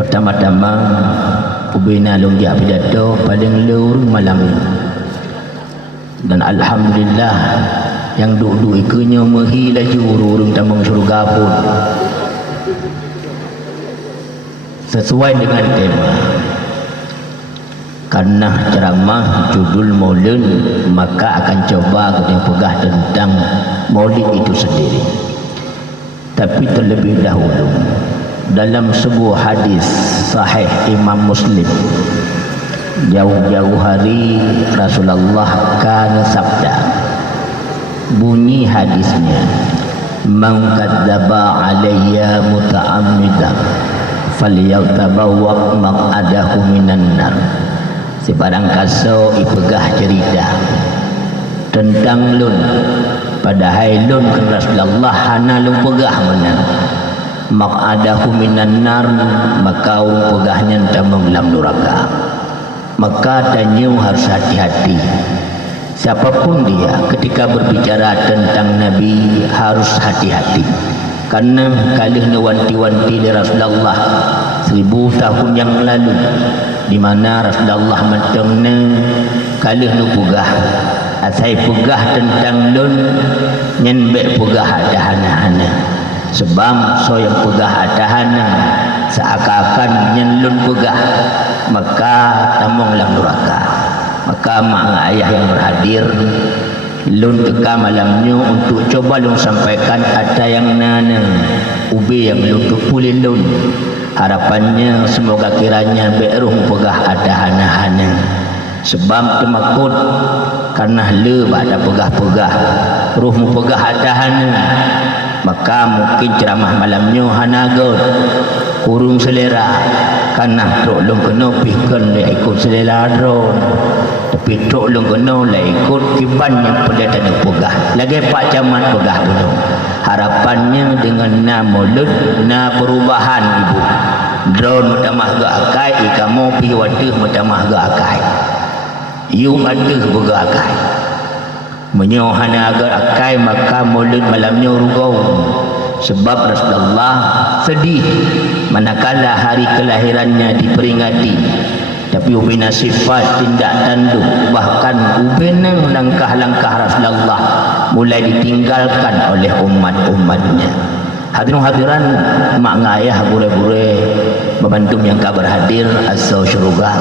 Pertama-tama ubina lungia pidato paling lur malam ini. Dan alhamdulillah yang duduk ikunya mehi laju urung tambang surga pun sesuai dengan tema. Karena ceramah judul maulid, maka akan coba kita pegah tentang maulid itu sendiri. Tapi terlebih dahulu, dalam sebuah hadis sahih Imam Muslim, jauh-jauh hari Rasulullah kan sabda, bunyi hadisnya, man kadzaba alayya muta'ammidan falyatabawa maq'adahu minan nar. Sebarang kaso ipegah cerita tentang lun, padahal lun kan Rasulullah hana lun pegah menang maq'adahu minan nar, maka pegahnya tamang dalam neraka. Maka tanyu harus hati-hati. Siapapun dia ketika berbicara tentang Nabi harus hati-hati. Karena kalihnya wanti-wanti dari Rasulullah 1000 tahun yang lalu, di mana Rasulullah mentengna kalihnya pegah. Asai pegah tentang lun nyenbek pegah adahana-hana. Sebab so yang pegah adahana seakan-akan nyenlun pegah, maka tamong lang neraka. Maka mak ayah yang berhadir lun teka malamnya untuk coba lun sampaikan ada yang nana ubi yang lun pulih lun. Harapannya semoga kiranya beruh pegah ada hana-hana. Sebab temakut karena le pada pegah-pegah ruh pegah ada hana, maka mungkin ceramah malamnya hanagot kurung selera. Karena tok long kena pikir le ikut selera drone, tapi tok long kena le ikut kiban yang pada tak ada pegah lagi pak camat pegah gunung. Harapannya dengan na maulid na perubahan ibu drone mutamah ga akai kamu pi waduh mutamah ga akai yu aduh boga akai menyohana agar akai, maka maulid malamnya rugau. Sebab Rasulullah sedih manakala hari kelahirannya diperingati, tapi ubina sifat tindak tanduk, bahkan ubina langkah-langkah Rasulullah mulai ditinggalkan oleh umat-umatnya. Hadirin-hadiran mak ngayah bure-bure membantu yang kabar hadir asal syurga.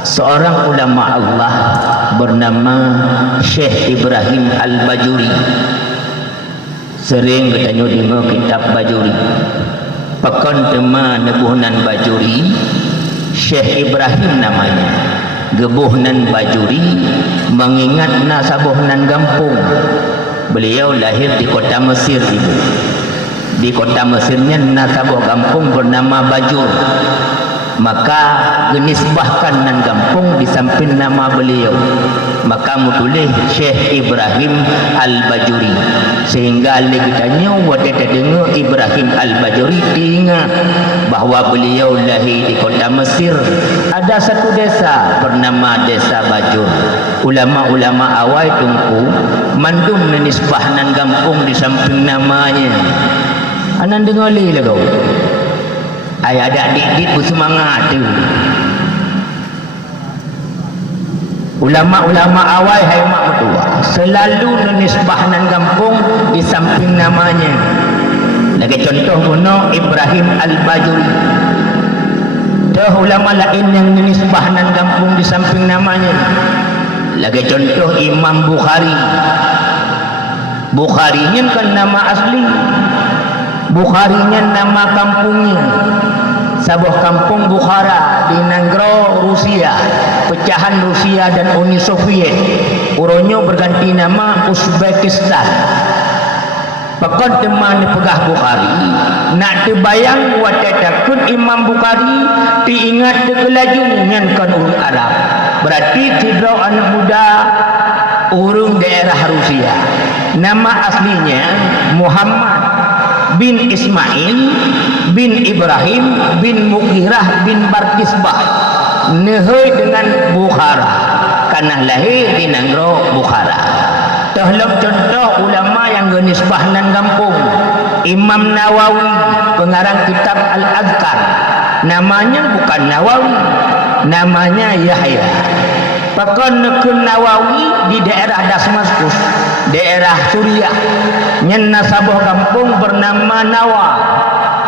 Seorang ulama Allah bernama Syekh Ibrahim Al-Bajuri, sering katanya dengar kitab Bajuri. Pekan tema nebuhnan Bajuri, Syekh Ibrahim namanya. Gebuhnan Bajuri mengingat nasabuhnan gampung. Beliau lahir di kota Mesir ibu. Di kota Mesirnya nasabuh kampung bernama Bajur. Maka genisbahkan nan gampung di samping nama beliau, maka mutulis Syekh Ibrahim Al-Bajuri. Sehingga lagi tanya waktu dengar Ibrahim Al-Bajuri diingat bahawa beliau lahir di kota Mesir. Ada satu desa bernama Desa Bajur. Ulama-ulama awal tungku mandum menisbah nan gampung di samping namanya. Anan dengar li lah kau. Ayah ada adik-adik bersemangat tu. Ulama-ulama awal hai mak mertua selalu menisbah nan kampung di samping namanya. Lagi contoh guna Ibrahim Al-Bajuri. Dah ulama lain yang menisbah nan kampung di samping namanya. Lagi contoh Imam Bukhari. Bukharinya kan nama asli, Bukharinya nama kampungnya. Sebuah kampung Bukhara di Nanggro, Rusia. Pecahan Rusia dan Uni Soviet. Uronyo berganti nama Uzbekistan. Pekan teman pegah Bukhari. Nak terbayang wadah takut Imam Bukhari diingat dekelajungan kan urung Arab. Berarti tidak anak muda urung daerah Rusia. Nama aslinya Muhammad bin Ismail bin Ibrahim bin Mughirah bin Barkisbah, nehoi dengan Bukhara karena lahir di Nanggro, Bukhara. Tahlak contoh ulama yang genisbah nan kampung. Imam Nawawi pengarang kitab Al-Azkar namanya bukan Nawawi, namanya Yahya. Pakon nekun Nawawi di daerah Damaskus, daerah Suriah, nyen nasabah kampung bernama Nawa.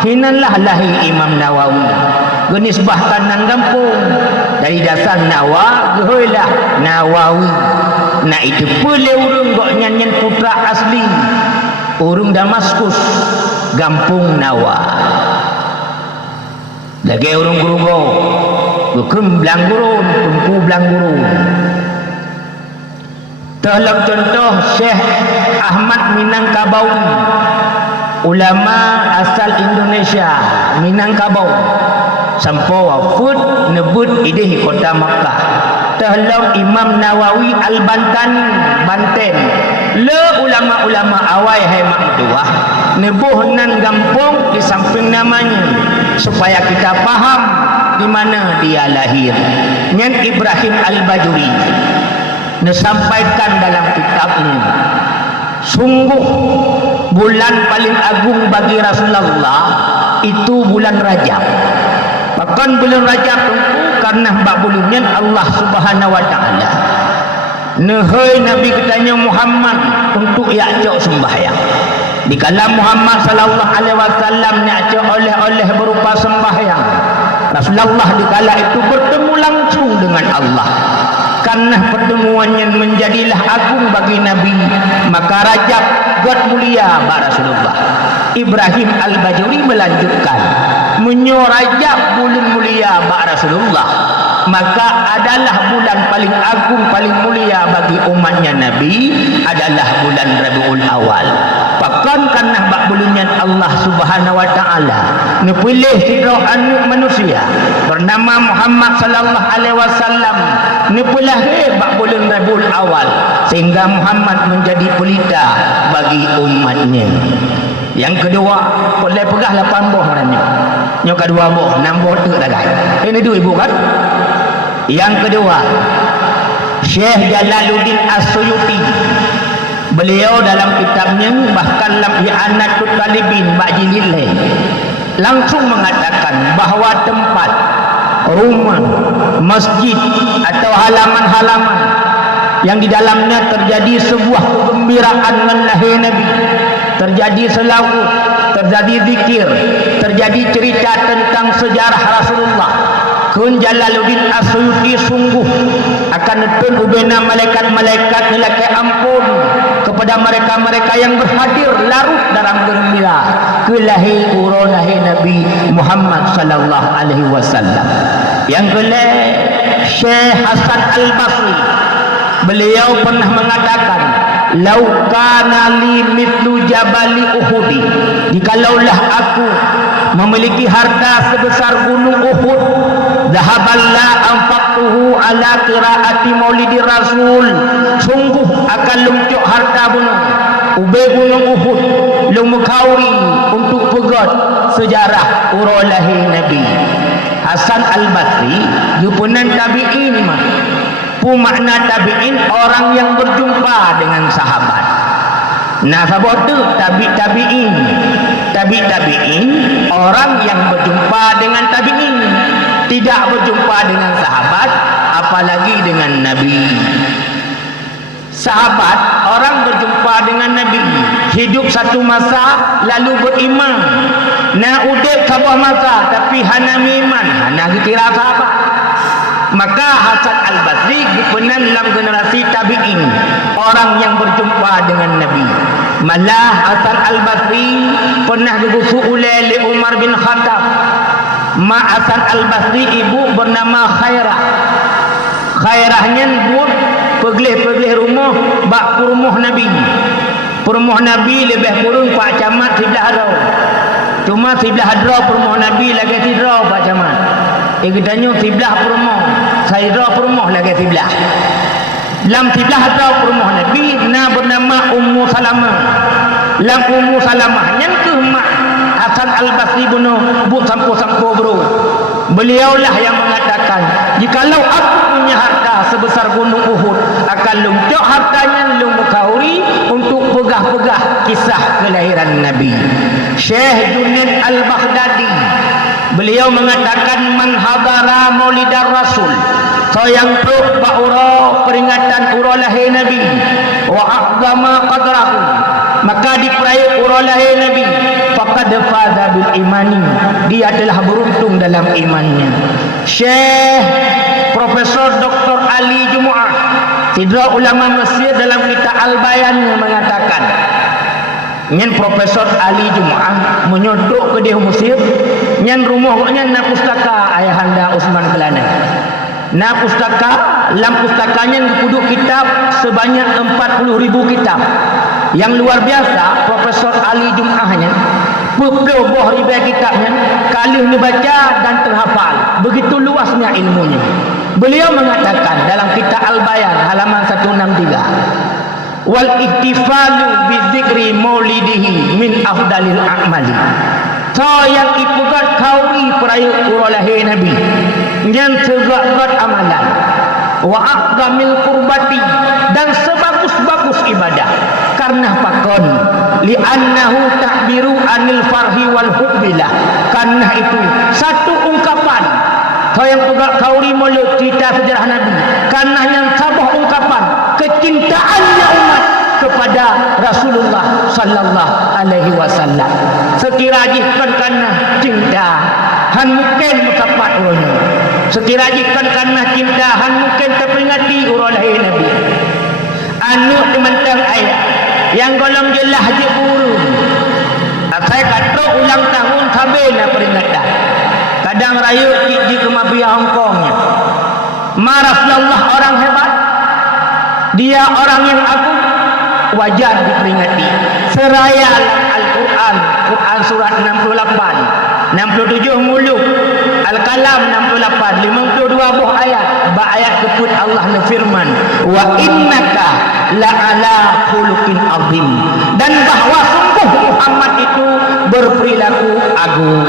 Hinanlah lahi Imam Nawawi, genisbahkan nang kampung dari dasar Nawa gehoilah Nawawi. Nah itu pula urung gok nyanyian putra asli urung Damaskus, kampung Nawa. Lagi urung guru bukum belang gurun, tumpu belang gurun. Terlak contoh Syekh Ahmad Minangkabau, ulama asal Indonesia, Minangkabau, sampai wafat nebut idih kota Makkah. Terlak Imam Nawawi Al-Bantani, Banten. Le ulama-ulama awai hai makduah nebuh nan gampung di samping namanya supaya kita faham di mana dia lahir. Nyan Ibrahim Al-Bajuri disampaikan dalam kitabnya, sungguh bulan paling agung bagi Rasulullah itu bulan Rajab. Bahkan bulan Rajab itu karena bab bulannya Allah Subhanahu wa taala nehoi Nabi katanya Muhammad untuk yakcok sembahyang. Di kalam Muhammad sallallahu alaihi wasallam yakcok oleh-oleh berupa sembahyang. Rasulullah di kala itu bertemu langsung dengan Allah. Karena pertemuannya menjadilah agung bagi Nabi, maka Rajab God mulia bagi Rasulullah. Ibrahim Al-Bajuri melanjutkan, menyo Rajab bulan mulia bagi Rasulullah, maka adalah bulan paling agung paling mulia bagi umatnya Nabi adalah bulan Rabiul Awal. Bahkan karena bak bulannya Allah Subhanahu wa taala nepilih sidro anu manusia bernama Muhammad sallallahu alaihi wasallam nepilih bak bulan Rabiul Awal sehingga Muhammad menjadi pelita bagi umatnya. Yang kedua, boleh pegah 8 boh orangnya. Yang kedua boh, 6 boh tu dah gai. Ini dua ibu kan? Yang kedua, Syekh Jalaluddin As-Suyuti. Beliau dalam kitabnya bahkan dalam I'anatul Talibin Ba'jilillah langsung mengatakan bahawa tempat rumah, masjid atau halaman-halaman yang di dalamnya terjadi sebuah kegembiraan dengan lahir Nabi, terjadi selawat, terjadi zikir, terjadi cerita tentang sejarah Rasulullah. Kun Jalaluddin As-Suyuti sungguh akan netun ubena malaikat-malaikat nilai ampun kepada mereka-mereka yang berhadir larut dalam gembira kelahi urolahi Nabi Muhammad sallallahu alaihi wasallam. Yang kedua, Syekh Hasan Al-Basri, beliau pernah mengatakan, "Lau kana li mithlu jabali Uhud." Jikalaulah aku memiliki harta sebesar gunung Uhud, dhahaballa anfaqtuhu ala qiraati maulidir rasul. Sungguh akan lumcuk harta gunung ube gunung Uhud lumukauri untuk pegot sejarah urolahi Nabi. Hasan Al-Basri jupunan tabi'in mah. Pu makna tabi'in orang yang berjumpa dengan sahabat. Nah sahabat tu tabi'in. Tabi'in orang yang berjumpa dengan tabi'in, tidak berjumpa dengan sahabat apalagi dengan Nabi. Sahabat orang berjumpa dengan Nabi, hidup satu masa lalu beriman. Nah udip sebuah masa tapi hana iman, hana kira sahabat. Maka Hasan Al-Basri dipenan dalam generasi tabi'in, orang yang berjumpa dengan Nabi. Malah Hasan Al-Basri pernah digusu oleh Umar bin Khattab. Mak Hasan Al-Basri ibu bernama Khairah. Khairahnya buat pegelih-pegelih rumah bak rumah Nabi. Rumah Nabi lebih kurang Pak Camat sebelah hadrah. Cuma sebelah hadrah rumah Nabi lagi sebelah Pak Camat. Katanya sebelah rumah Saidra rumah lagi sebelah. Dalam sebelah hadrah rumah Nabi na bernama Ummu Salamah. Lam Ummu Salamah yang ke mak Hasan Al-Basri bunuh bu sampo-sampo bro. Beliaulah yang mengatakan, jikalau aku punya harta sebesar gunung Uhud, akan lumcuk hartanya lumukauri untuk pegah-pegah kisah kelahiran Nabi. Syekh Junaid Al-Baghdadi Beliau mengatakan man hadara maulidar rasul, so yang pro ba'ura peringatan ura lahir Nabi, wa aqdama qadrahu, maka diperaya ura lahir Nabi, faqad faza bil imani, dia telah beruntung dalam imannya. Syekh Profesor Dr. Ali Jumu'ah, sidra ulama Mesir, dalam kitab Al-Bayan mengatakan, nyen Profesor Ali Jumu'ah menyodok ke dia Mesir, nyen rumahnya na pustaka ayahanda Usman Kelana. Na pustaka, lam pustakanya duduk kitab sebanyak 40,000 kitab. Yang luar biasa, Profesor Ali Jumu'ahnya pukul boh riba kitabnya, kali dibaca dan terhafal. Begitu luasnya ilmunya. Beliau mengatakan dalam kitab Al-Bayan halaman 163, wal ihtifalu bi dzikri maulidihi min afdalil a'mali. So yang ipugat kauri peraya uralahi Nabi, yang segat-gat amalan, wa aqdamil qurbati, dan sebagus-bagus ibadah. Karena pakon li'annahu ta'biru anil farhi wal hubbilah, karena itu satu ungkapan so yang pegang kauri mulut cerita sejarah Nabi, karena yang sabah ungkapan kecintaannya umat kepada Rasulullah sallallahu alaihi wasallam. Sekira jihkan karena cinta han mungkin mutapat uranya, sekira jihkan karena cinta han mungkin terperingati uralahi Nabi. Anu teman-teman ayat yang golong jelah je burung. Saya kata ulang tahun sabena peringatan. Kadang rayu di kemafia Hongkongnya. Rasulullah orang hebat. Dia orang yang agung, wajar diperingati. Seraya Al-Quran, Quran surat 68, 67 muluk, Al-Kalam 68, 52 buah ayat. Ayat keput Allah firman, wa innaka la'ala khuluqin azim, dan bahwa sungguh Muhammad itu berperilaku agung.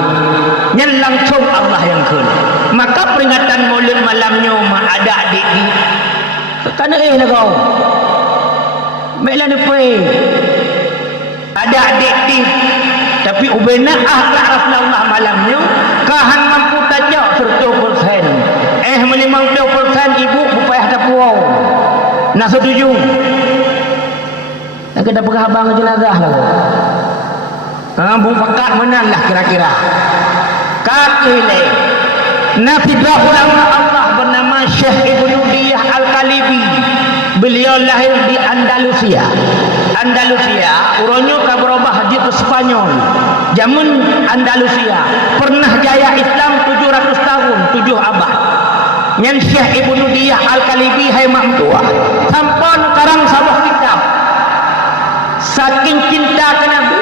Yang langsung Allah yang kun. Maka peringatan maulid malamnya ada adik di kana nak kau melan pray ada adik di, tapi ubena akhlak Rasulullah malamnya kahan mampu tajak 100%. 50% ibu upayah tapuau. Nak setuju? Nak kita pergi abang jenazah lah. Bung pakat menanlah kira-kira. Kaki le. Nafidah ulama Allah bernama Syekh Ibnu Diyah Al-Kalibi. Beliau lahir di Andalusia. Andalusia, uronyo ka berubah haji ke Spanyol. Jamun Andalusia pernah jaya Islam 700 tahun, 7 abad. Yang Syekh Ibnu Diyah Al-Kalibi hai mamtua. Sampun karang sabah kitab. Saking cinta ke Nabi,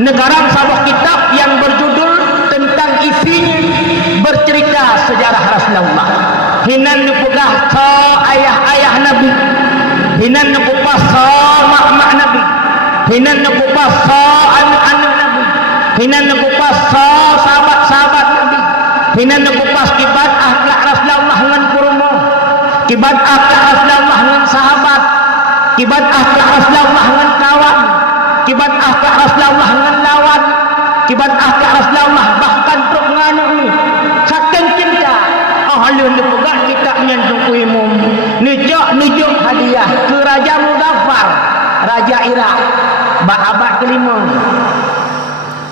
negarang sabah kitab yang berjudul tentang isinya bercerita sejarah Rasulullah. Hinan nupugah so ayah-ayah Nabi, hinan nupugah so mak-mak Nabi, hinan nupugah so anak-anak Nabi, hinan nupugah so sahabat-sahabat Nabi, hinan nupugah kibat akhlak Rasulullah dengan kurma, kibat akhlak Rasulullah dengan sahabat, kibat akhlak Rasulullah dengan kawan, kibat akhlak Rasulullah dengan lawan, kibat akhlak Rasulullah bahkan truk nganu saking cinta ahlun dipegang kitabnya untuk umum nijak hadiah ke Raja Muzaffar, Raja Irak abad kelima.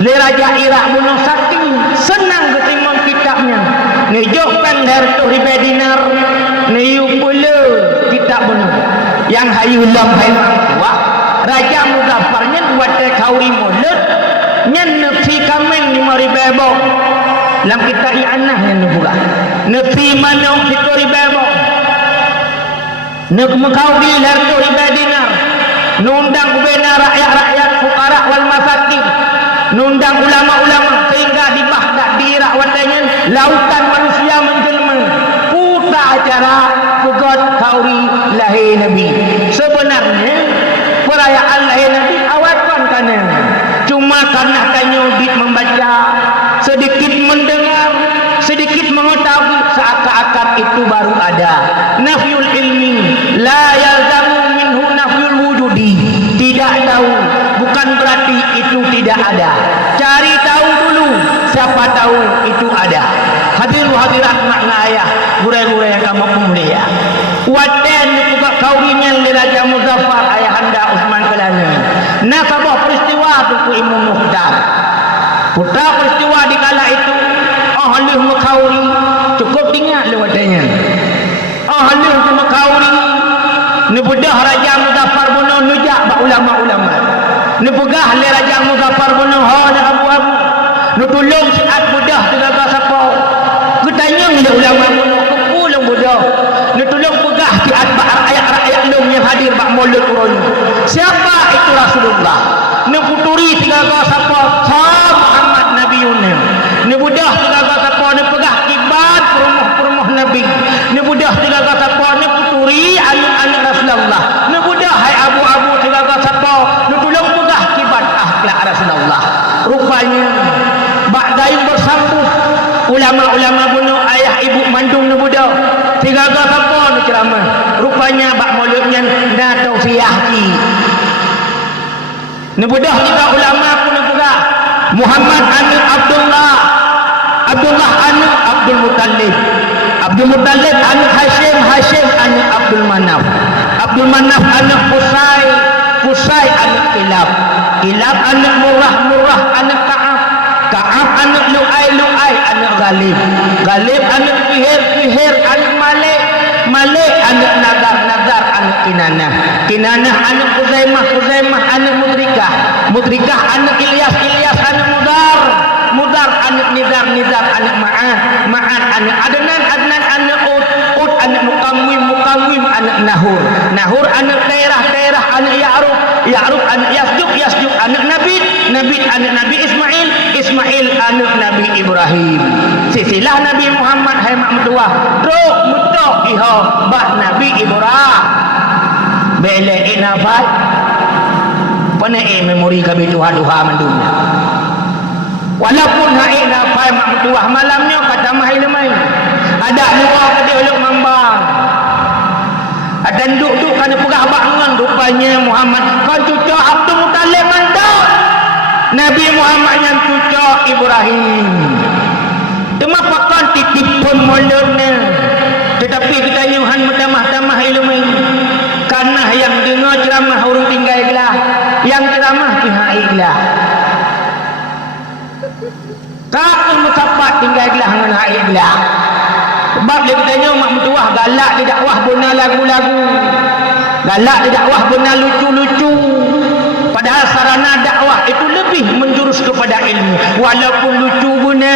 Le Raja Irak bunuh saking senang keterima kitabnya nijak pendar tu ribu dinar niu pula kitab bunuh yang hayulam haimang tua Raja Muzaffarnya buat kauri mulut nyen nefi kameng 5,000 bebok dalam kitab i'anah yang dibuka nefi manong 10,000 bebok nek mengkauri lar tu ribu dinar nundang ubena rakyat-rakyat fukara wal masakin, nundang ulama-ulama sehingga di Baghdad di Irak watanya lautan manusia menjelma puta acara pugot kauri lahir Nabi. Sebenarnya perayaan lahir Nabi awatkan kana cuma karena kanyudit membaca, sedikit mendengar, sedikit mengetahui, seakan-akan itu baru ada. Nafyul ilmi la yalzamu minhu nafyul wujudi. Tidak tahu bukan berarti itu tidak ada. Cari tahu dulu, siapa tahu itu ada. Hadirat makna ayah gurai-gurai yang kamu pemulia. Waten juga kawinan li Raja Muzaffar ayahanda Utsman Kelana. Nasabah peristiwa tu ku Imam Mukhtar. Putra peristiwa di kala itu ahli Mekauri cukup ingat lewatnya. Ahli Mekauri ni bedah Raja Muzaffar bunuh nujak ba ulama-ulama. Ni pegah le Raja Muzaffar bunuh ha nak abu-abu. Ni tolong siat bedah tenaga siapa. Ketanya le ulama bunuh kepulang bedah. Ni tolong pegah siat ba rakyat-rakyat lum yang hadir ba maulud urun. Siapa itu Rasulullah? Ni puturi tenaga siapa? Muhammad Nabiuna. Ni bedah tenaga siapa ni pegah kibat perumuh Nabi. Ni bedah tenaga siapa ni puturi anak-anak Rasulullah. Ni bedah hai abu-abu tenaga siapa ni tolong pegah kibat akhlak Rasulullah. Rupanya ba'dayung bersambut ulama-ulama bunuh ayah ibu mandung ni bedah tenaga siapa ni ceramah. Rupanya bak mauludnya na taufiahki. Ni bedah juga ulama pun ni pegah Muhammad anak Abdullah anak Abdul Muttalib anak Hashim anak Abdul Manaf anak Qusay anak Kilab anak Murrah anak Ka'ab anak Lu'ay anak Ghalib anak Fihir anak Malik anak Nadar anak Kinanah anak Khuzaimah anak Mudrikah anak Ilyas anak Mudar anak Nizar anak Ma'an anak Adnan anak Ud anak Muqawwim anak Nahur anak Kairah anak Ya'rub anak Yasjuk anak Nabi anak Nabi Ismail anak Nabi Ibrahim. Sisilah Nabi Muhammad hai mak mentua truk mutok iho bah Nabi Ibrahim bele inafat panai memori kami duha mendunia. Walaupun naik nafai mak mentua malamnya kata mahai lemai ada luar kata uluk mambang ada duduk kana pegah bangun rupanya Muhammad kau cucuk Abdul Muttalib mandor Nabi Muhammad yang cucuk Ibrahim. Cuma pakan titip pun mulutnya. Tetapi kita nyuhan tamah ilmu karena yang dengar ceramah orang tinggal ikhlas, yang ceramah pihak ikhlas. Kau mencapat tinggal ikhlas dengan hak ikhlas. Sebab dia bertanya mak mentuah galak di dakwah guna lagu-lagu, galak di dakwah guna lucu-lucu. Padahal sarana dakwah itu lebih menjurus kepada ilmu. Walaupun lucu guna,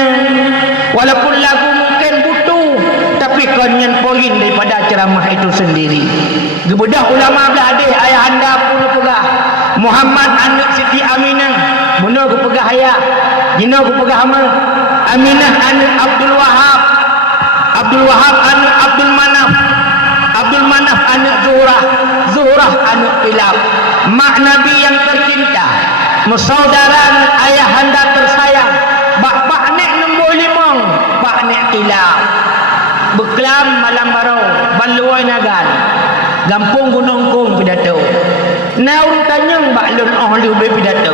walaupun lagu mungkin butuh, tapi konyen poin daripada ceramah itu sendiri. Gebedah ulama beladih ayah anda pun pegah Muhammad anak Siti Aminah bunuh ku pegah ayah jina ku pegah amal Aminah anak Abdul Wahab anak Abdul Manaf anak Zuhrah anak Kilab. Mak Nabi yang tercinta, bersaudara ayah anda tersayang, bak nek nombor 5, bak nek Kilab. Beklam malam baru, baluai nagan, gampung gunung kung pidato. Naun tanyang bak lun ahli ubi pidato.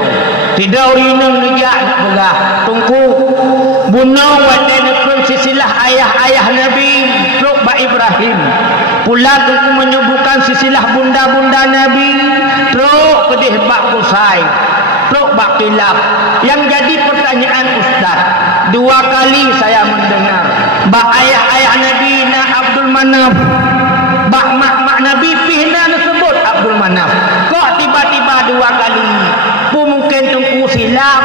Tidak urinang nijak nak pegah, tungku. Bunuh wadah pun sisilah ayah Nabi, Ruk bak Ibrahim. Pula tungku menyebutkan sisilah bunda-bunda Nabi, Ruk kedih bak Qusay, Ruk bak Kilab. Yang jadi pertanyaan Ustaz, 2 kali saya mendengar bak ayah Nabi na Abdul Manaf, bak mak Nabi pihna disebut Abdul Manaf. Kok tiba-tiba 2 kali? Pun mungkin tungku silap.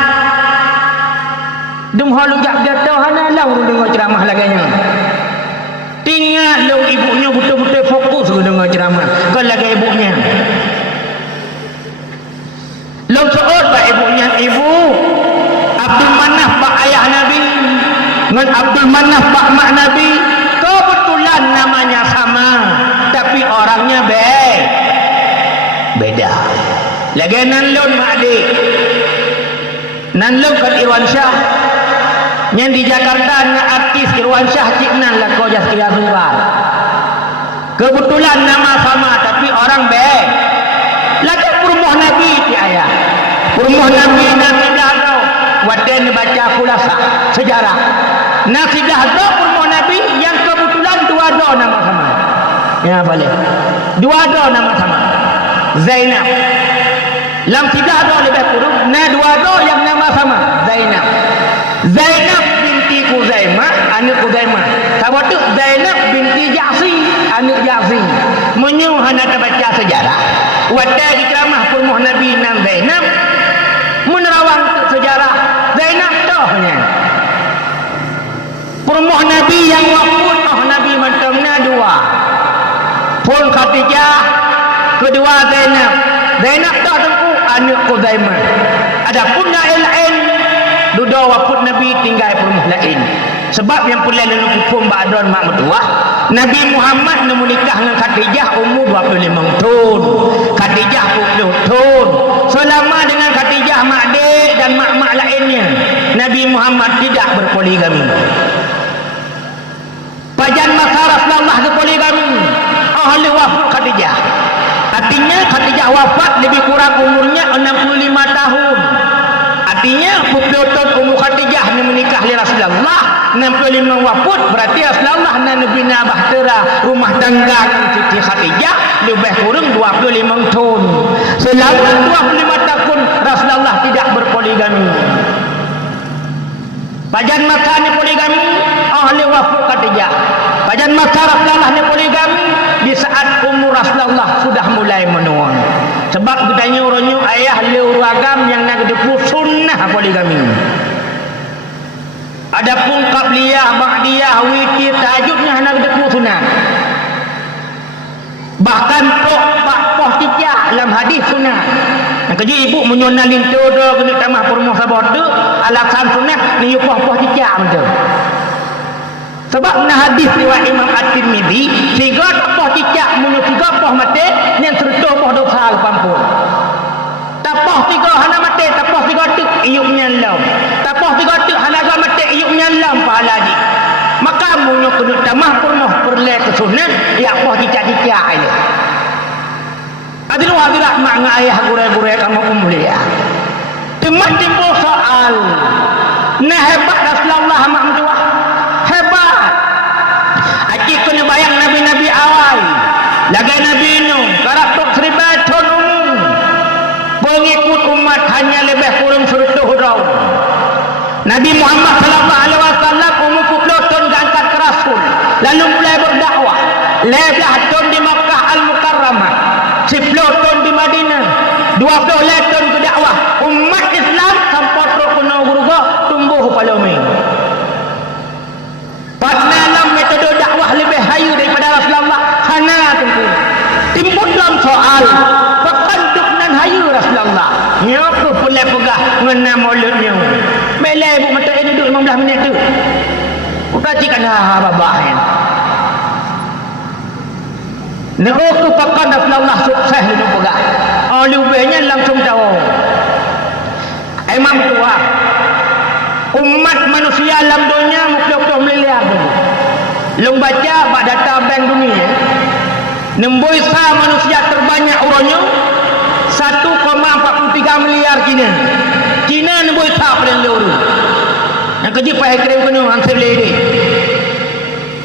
Dem halu jak jatuh hana lau dengar ceramah laganya. Tinggal lau ibunya betul-betul fokus dengar ceramah. Kau lagi ibunya. Lau seot bak ibunya, ibu Abdul Manaf bak ayah Nabi dengan Abdul Manaf bak mak Nabi kebetulan namanya sama tapi orangnya beda. Lagi nanlun mak adik nanlun kat Irwan Syah yang di Jakarta na artis Irwan Syah cik nan lah kau jas kira tunggal kebetulan nama sama tapi orang lagi perumuh Nabi ti ayah perumuh Nabi dah tau wadah baca pula sejarah. Nasidah do rumah Nabi yang kebetulan dua do nama sama. Ya boleh. Dua do nama sama. Zainab. Lam tiga do lebih kurang. Nah dua do yang nama sama. Zainab. Zainab binti Khuzaimah, anak Khuzaimah. Sama tu Zainab binti Ja'si, anak Ja'si. Menyuh hendak baca sejarah. Wadah di ceramah rumah Nabi nan Zainab menerawang sejarah Zainab tohnya. Rumah Nabi yang wafat oh Nabi macamnya dua. Pun Khadijah, kedua Zainab. Zainab toh tengku anak Khuzaimah. Adapun yang lain dua wafat Nabi tinggal rumah lain. Sebab yang pula lalu hukum ba'don mak mertua Nabi Muhammad menikah dengan Khadijah umur 25 tahun. Khadijah 20 tahun. Selama dengan Khadijah mak dek dan mak-mak lainnya Nabi Muhammad tidak berpoligami. Pajan masa Rasulullah berpoligami ahli wafat Khadijah. Artinya Khadijah wafat lebih kurang umurnya 65 tahun. Artinya 20 tahun umur Khadijah menikah dengan Rasulullah, 65 wafat berarti Rasulullah Nabi bahtera rumah tangga Siti Khadijah lebih kurang 25 tahun. Selama 25 tahun Rasulullah tidak berpoligami. Pajan masa ni poligami ahli wafat Khadijah. Pajan masa Rasulullah ni poligami di saat umur Rasulullah sudah mulai menua. Sebab katanya orangnya ayah leu ragam yang nak depu sunnah poligami. Adapun qabliyah, ba'diyah, witir, tahajudnya nak depu sunnah. Bahkan poh tiga dalam hadis sunnah. Kerja ibu menyonalin tu kena tamah perumah sabot tu alasan sunnah ni poh tiga macam. Sebab na hadis riwayat Imam At-Tirmizi tiga poh tiga mulut tiga poh mati yang serta poh dosa pampun. Tapoh tiga hana mati, tapoh tiga tu iuknya lam. Tapoh tiga tu hana mati iuknya lam pahala di. Maka munyo kena tamah perumah perle ke sunnah ya poh tiga ini. Adil hadirat makna ayah gure-gure kamu umulia. Temat timbul soal. Nah hebat Rasulullah mak mentua. Hebat. Aki kena bayang Nabi-Nabi awal. Lagai Nabi Nuh. Karakter seribatun umum. Pengikut umat hanya lebih kurang 100 tahun. Nabi Muhammad SAW umur 10 tahun diangkat ke Rasul. Lalu mulai berdakwah. 11 tahun di Makkah Al-Mukarramah. 10 tahun di Madinah, 20 tahun ke dakwah. Umat Islam sampai terus kena gurga tumbuh palumi. Dalam metode dakwah lebih hayu daripada Rasulullah. Hana tentu. Timbul dalam soal pakanduk nan hayu Rasulullah. Nyoku pula pegah ngena mulutnya. Belai ibu mata ini duduk 15 minit tu. Perhatikan babahnya. Neraka pakan Rasulullah sukses di pegah. Lebihnya langsung tahu. Imam tua. Umat manusia dalam dunia muklah miliar. Long baca bak data bank dunia. Nemboisa manusia terbanyak orangnya 1,43 miliar Cina. Cina nemboisa paling luru. Yang kerja payah kering penuh hansel lady.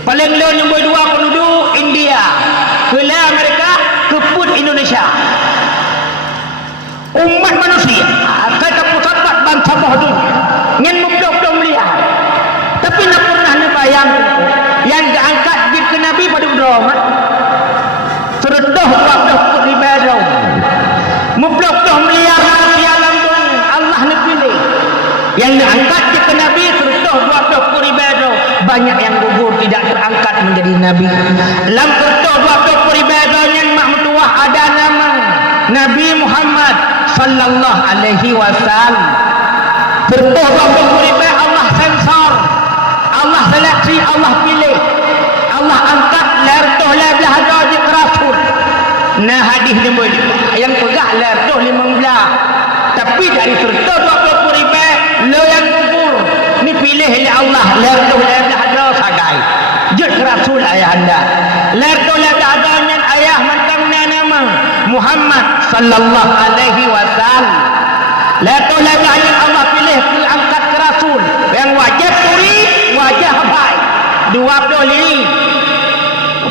Paling luru nombor 2 penduduk India. Kela Amerika, keput Indonesia. Umat manusia kata pusat bangsa bodoh ingin muklah miliar. Tapi nak pernah bayang yang diangkat di ke Nabi pada drama seredah waktu ribadah muklah miliar manusia dalam dunia Allah nak pilih yang diangkat di ke Nabi seredah waktu ribadah banyak yang gugur tidak terangkat menjadi Nabi. Dalam seredah waktu ribadah yang mak mertua ada nama Nabi Muhammad sallallahu alaihi wasallam. Berdoa berkuribah Allah sensor, Allah seleksi, Allah pilih, Allah angkat lertoh lebih ada di Rasul. Nah hadis ni boleh yang pegah lertoh 15. Tapi dari serta 20 kuribah lo yang kubur ni pilih oleh Allah lertoh lebih ada sagai. Jut Rasul ayah anda. Lertoh lebih ada yang ayah mentangnya nama Muhammad sallallahu alaihi wasallam. Lertoh lebih yang Allah pilih angkat ke Rasul yang 20 25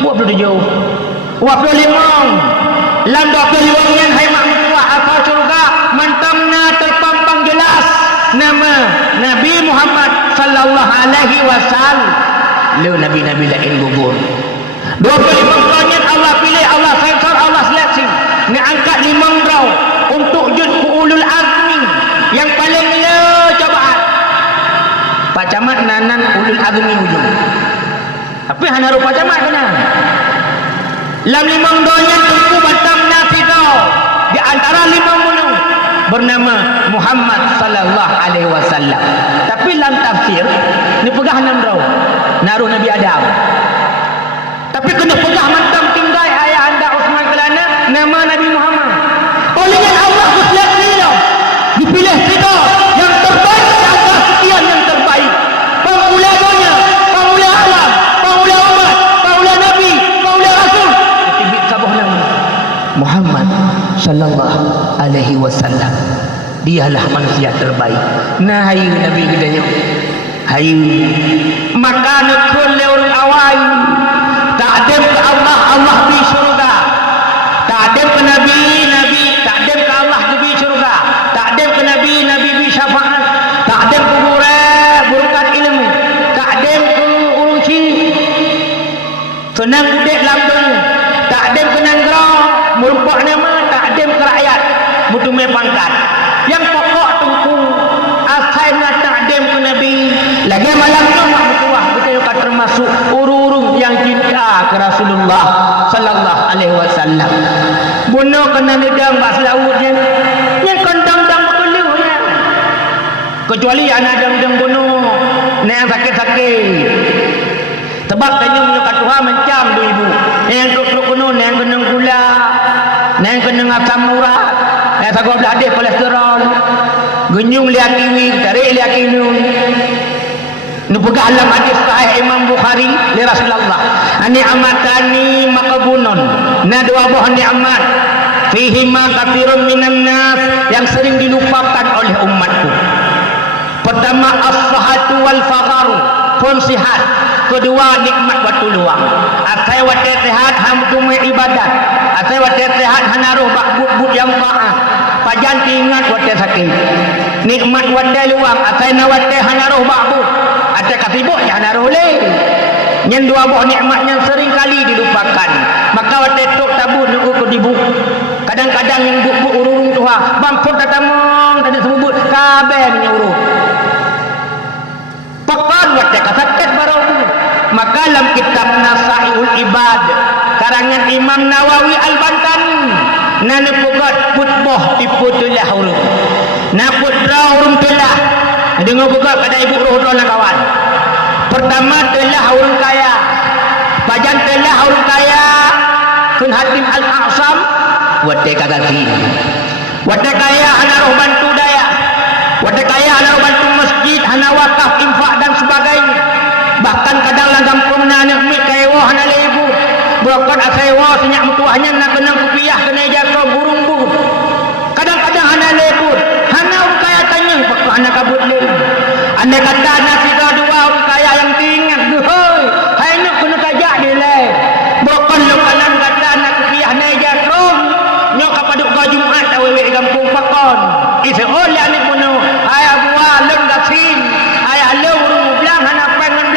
lam 25 yang hai mak mertua asal syurga mentamna terpampang jelas nama Nabi Muhammad sallallahu alaihi wasallam. Lu nabi-nabi lain gugur 25 tahun Allah pilih, Allah sensor, Allah seleksi ni angkat 5 rau untuk jud ulul azmi yang paling le cobaan. Pak Camat nanan ulul azmi ujung tapi hanya rupa Camat kena lam 5 doanya tunggu batam nasido di antara 5 menu bernama Muhammad sallallahu alaihi wasallam. Tapi dalam tafsir ni pegah 6 rau naruh Nabi Adam. Tapi kena pegah mantam tinggal ayah anda Utsman kelana nama Nabi Muhammad. Olehnya Allah berseleksi dah. Dipilih kita yang terbaik di antara sekian yang terbaik. Pemulanya, pemula alam, pemula umat, pemula Nabi, pemula Rasul. Tibik sabah nama Muhammad sallallahu alaihi wasallam. Dialah manusia terbaik. Nah, hayu Nabi gedanya. Hayu. Maka nekul leul awal. Takdim ke Allah, Allah di syurga. Takdim ke Nabi, Nabi. Takdim ke Allah di syurga. Takdim ke Nabi, Nabi di syafaat. Takdim ke burukat ilmu. Takdim ke urusi. Senang udik dalam dunia. Takdim ke negara. Merupak nama. Takdim ke rakyat. Mutumai pangkat. Yang pokok tunggu asalnya takdim ke Nabi. Lagi malam tu mak bertuah kita juga termasuk urung-urung yang cinta ke Rasulullah sallallahu alaihi wasallam. Bunuh kena nedang bak selautnya. Yang kondang-dang berkeluhnya. Kecuali anak dang-dang bunuh. Yang sakit-sakit. Sebab tanya menyukat Tuhan macam tu ibu. Yang teruk-teruk bunuh, yang kena gula, yang kena asam urat. Saya takut beladih kolesterol genyung lihat kiwi tarik lihat kinung nu pegah dalam hadis sahih Imam Bukhari li Rasulullah ani amatani maqbunun na dua buah nikmat fihi ma katsirun minan nas yang sering dilupakan oleh umatku. Pertama as-sahhatu wal faqaru pun sihat. Kedua nikmat waktu luang. Asai waktu sehat hamdu ibadat. Asai waktu sehat hanaruh bak-but yang faah. Pajan ingat waktu sakit. Nikmat waktu luang. Asai na waktu hanaruh bak-but. Asai kasibuk ya hanaruh le. Yang dua buah nikmat yang sering kali dilupakan. Maka waktu tok tabu nunggu dibuk. Kadang-kadang yang buk-buk urung tuha. Bampur tatamong tadi sebut kabeh nyuruh. Pakal waktu kasakit baru. Maka dalam kitab Nasaihul Ibad karangan Imam Nawawi Al-Bantani nana pukat putboh tiputulah huruf na putra huruf telah dengar pukat pada ibu roh dan kawan. Pertama telah huruf kaya pajan telah huruf kaya kun hatim al-a'sam wate kagaki wate kaya hana roh bantu daya wate kaya hana roh bantu masjid hana wakaf infak dan sebagainya. Bahkan kadang langam kumna anak mik kaiwa hana lebu berokot asaiwa senyak mutuahnya nak kenang kupiah kena jaga burung bu. Kadang-kadang hana lebu hana ukaya tanya pakku hana kabut le. Anda kata nasi dua ukaya yang tinggal hoi hanya kena kajak dia le. Berokot lu kadang kata nak kupiah na jaga nyok kapaduk ka Jumaat tawewe kampung pakon. Ise oleh anik puno aya buah lem gasin aya lem urung blang hana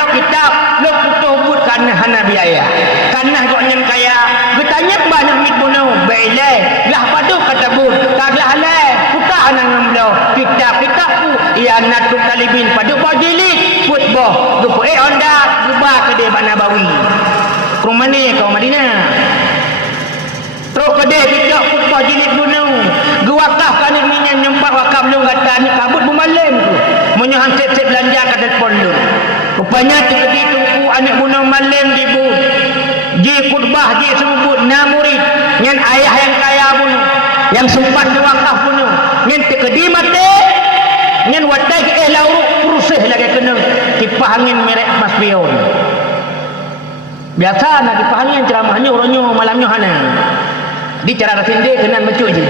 kitab lo putuh but karena hana biaya karena goknya kaya bertanya banyak mit bunuh baile lah padu kata but taglah le puta hana ngamlo kitab ku ia natul talibin padu bajilit put boh dupo onda gubah ke de Nabawi rumah ni kau Madinah terus ke de kitab put bajilit bunuh guwakah kan minyak nyempak wakaf lu kata ni kabut bumalem tu menyohan set-set belanja kat pondok. Rupanya terjadi tungku anak bunuh malam dibut. Ji khutbah ji sebut na murid ngan ayah yang kaya bunuh yang sempat diwakaf bunuh ngan terkedi mati ngan wadai ke lauruk proses lagi kena kipah angin merek mas pion. Biasa nak kipah angin ceramahnya orangnya malamnya hana. Di cara rasinde kena mencuk je.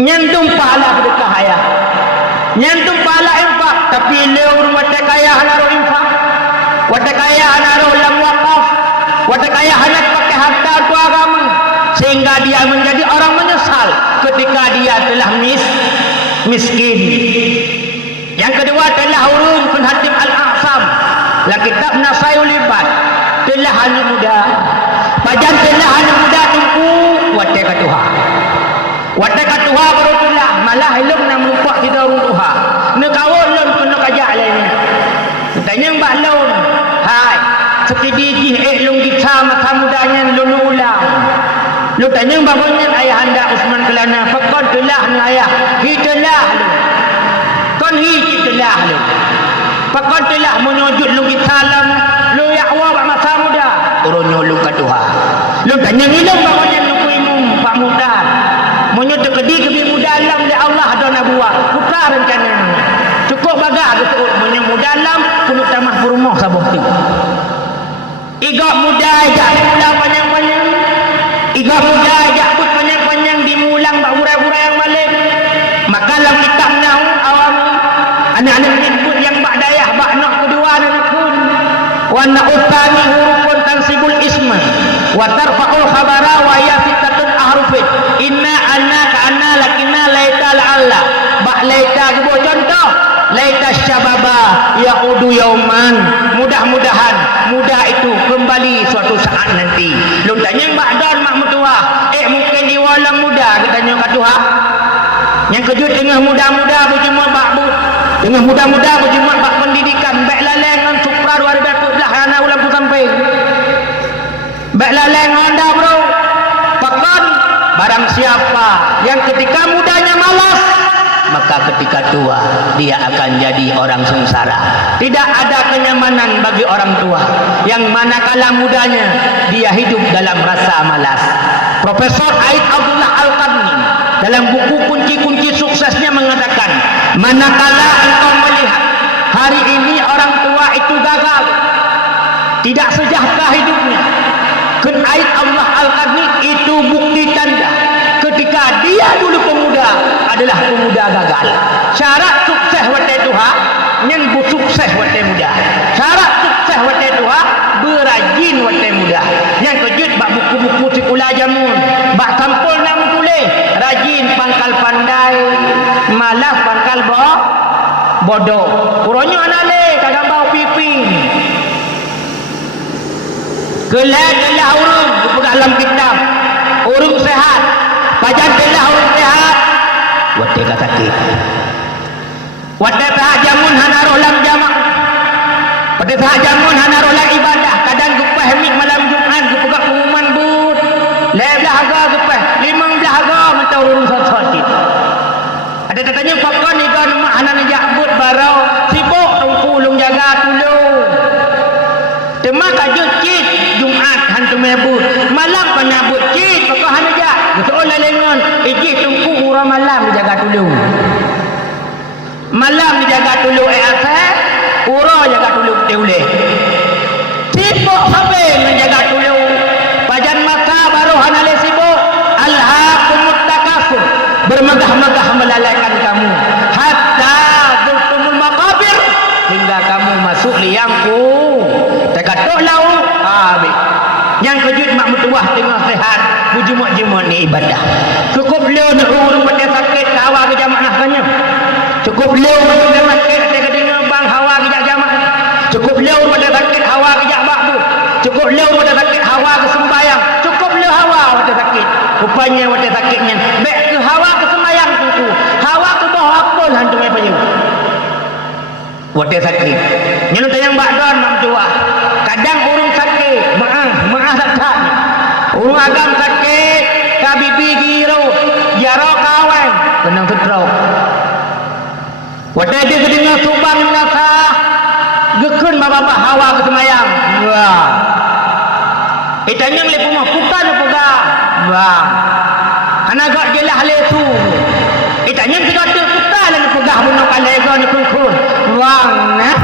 Nyantum pahala sedekah ayah nyantum pala infak tapi leur wate kaya hanaro infak wate kaya hanaro lam waqaf wate kaya hanat pakai harta tu agama sehingga dia menjadi orang menyesal ketika dia telah miskin. Yang kedua telah urung pun Hatim Al-A'sam la kitab Nasayul Ibad telah hanya muda pajan telah hanya muda tumpu wate katuha baru telah malah ilmu nak melupak kita urung tuha nak kawal lon kena kajak lainnya tanya mbak lon hai sekidiji lung kita mata mudanya lun ulang lu tanya mbak bonyan ayah anda Usman Kelana fakon telah ni ayah hitelah lu kon hitelah lu fakon telah menyujud lu kita lam lu yakwa pak masa muda turun lu katuha lu tanya ngilang mbak bonyan lu kuimum pak muda menyutuk kedi kebi muda alam di Allah dan buat buka rencana cukup bagak betul menyuk muda alam kuno tamah berumah sabuh tu igak muda ajak mulang panjang-panjang igak muda ajak put panjang-panjang dimulang bak burai-burai yang balik maka dalam kitab nau awam anak-anak nyebut yang bak dayah bak nak kedua anak pun wa na'utani hurufun tansibul isma wa tarfa'ul khabara wa yasitatun ahrufin inna anna ka'anna lakina laita la'alla bak laita kebuah contoh laita syababa ya'udu yauman mudah-mudahan muda itu kembali suatu saat nanti lu tanya mbak don mak mutua mungkin di walang muda katanya katuha yang kejut tengah muda-muda berjumpa bak bu tengah muda-muda berjumpa bak pendidikan baik lalengan supra 2000 belah ana ulang sampai baik lalengan anda bro pakon barang siapa yang ketika mudanya malas maka ketika tua dia akan jadi orang sengsara. Tidak ada kenyamanan bagi orang tua yang manakala mudanya dia hidup dalam rasa malas. Profesor Aid Abdullah Al-Qarni dalam buku kunci-kunci suksesnya mengatakan, manakala engkau melihat hari ini orang tua itu gagal, tidak sejahtera hidupnya, Aid Allah Al-Qarni itu bukti tanda ketika dia dulu pemuda adalah pemuda gagal. Syarat sukses wate tuha nyen bu sukses wate muda. Syarat sukses wate tuha berajin wate muda. Yang kejut bak buku-buku sekolah jamun, bak sampul nam tulis rajin pangkal pandai, malas pangkal bodoh. Uronyo anale kagak bau piping. Gelak-gelak urung buku dalam kitab. Urung sehat. Pajan telah urung sehat. Wate sakit. Wate sah jamun hanaroh lam jamak. Wate sah jamun hanaroh lam ibadah. Kadang gupah mik malam Jumat gupah pengumuman but. Leblah harga gupah 15 harga mentau urung sakit. Ada katanya pakon ikan mak anak jabut barau sibuk ulung jaga tulung. Demak kajut cit Jumat hantu mebut malam penabut cit pakon hanaja seolah lengon ijih tungku urang malam dijaga tulung asal urang jaga tulung teuleh sibuk sampai menjaga tulung pajan masa baru hanale sibuk alhaqumut takasur bermegah-megah melalaikan kamu hatta zurtumul maqabir hingga kamu masuk liangku tekatok lau habis yang kejut mak mutuah tengah sehat bujumuk-jumuk ni ibadah cukup leu nak urung pada sakit hawa ke jamaah kanya cukup leu pada sakit ada dengar bang hawa ke jamaah cukup leu pada sakit hawa ke bakbu cukup leu pada sakit hawa ke sembahyang cukup leu hawa pada sakit rupanya pada sakitnya baik ke hawa ke sembahyang tu hawa ke bawah apa hantu mai payu pada sakit nyen tayang bak don mak tua kadang urung sakit maaf sakit urung agam sakit kabibi giro jaro kawan kenang stroke wadai dia kedengar subang nasa gekun bapa hawa ke semayang wah itanya le pumah bukan pega wah anaga jelah le tu itanya kita tu bukan le pega bunuh kalega ni kun wah nah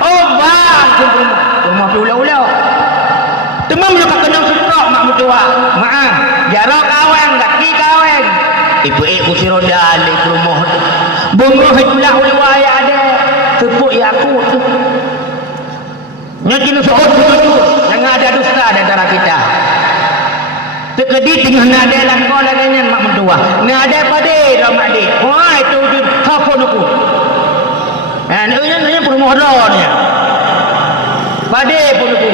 oh bang rumah ulau-ulau temam yo kenang stroke mak mutua maaf jaro kawan kaki kawan ibu kursi roda le rumah Bunga itulah riwayat ada tepuk Yakut tu. Nyaki nusuh tu jangan ada dusta di antara kita. Tekedi tengah nada langkau laganya mak mentua. Nada pada dah mak dik. Wah itu je telefon aku. Nanya pun mohonnya. Pada pun aku.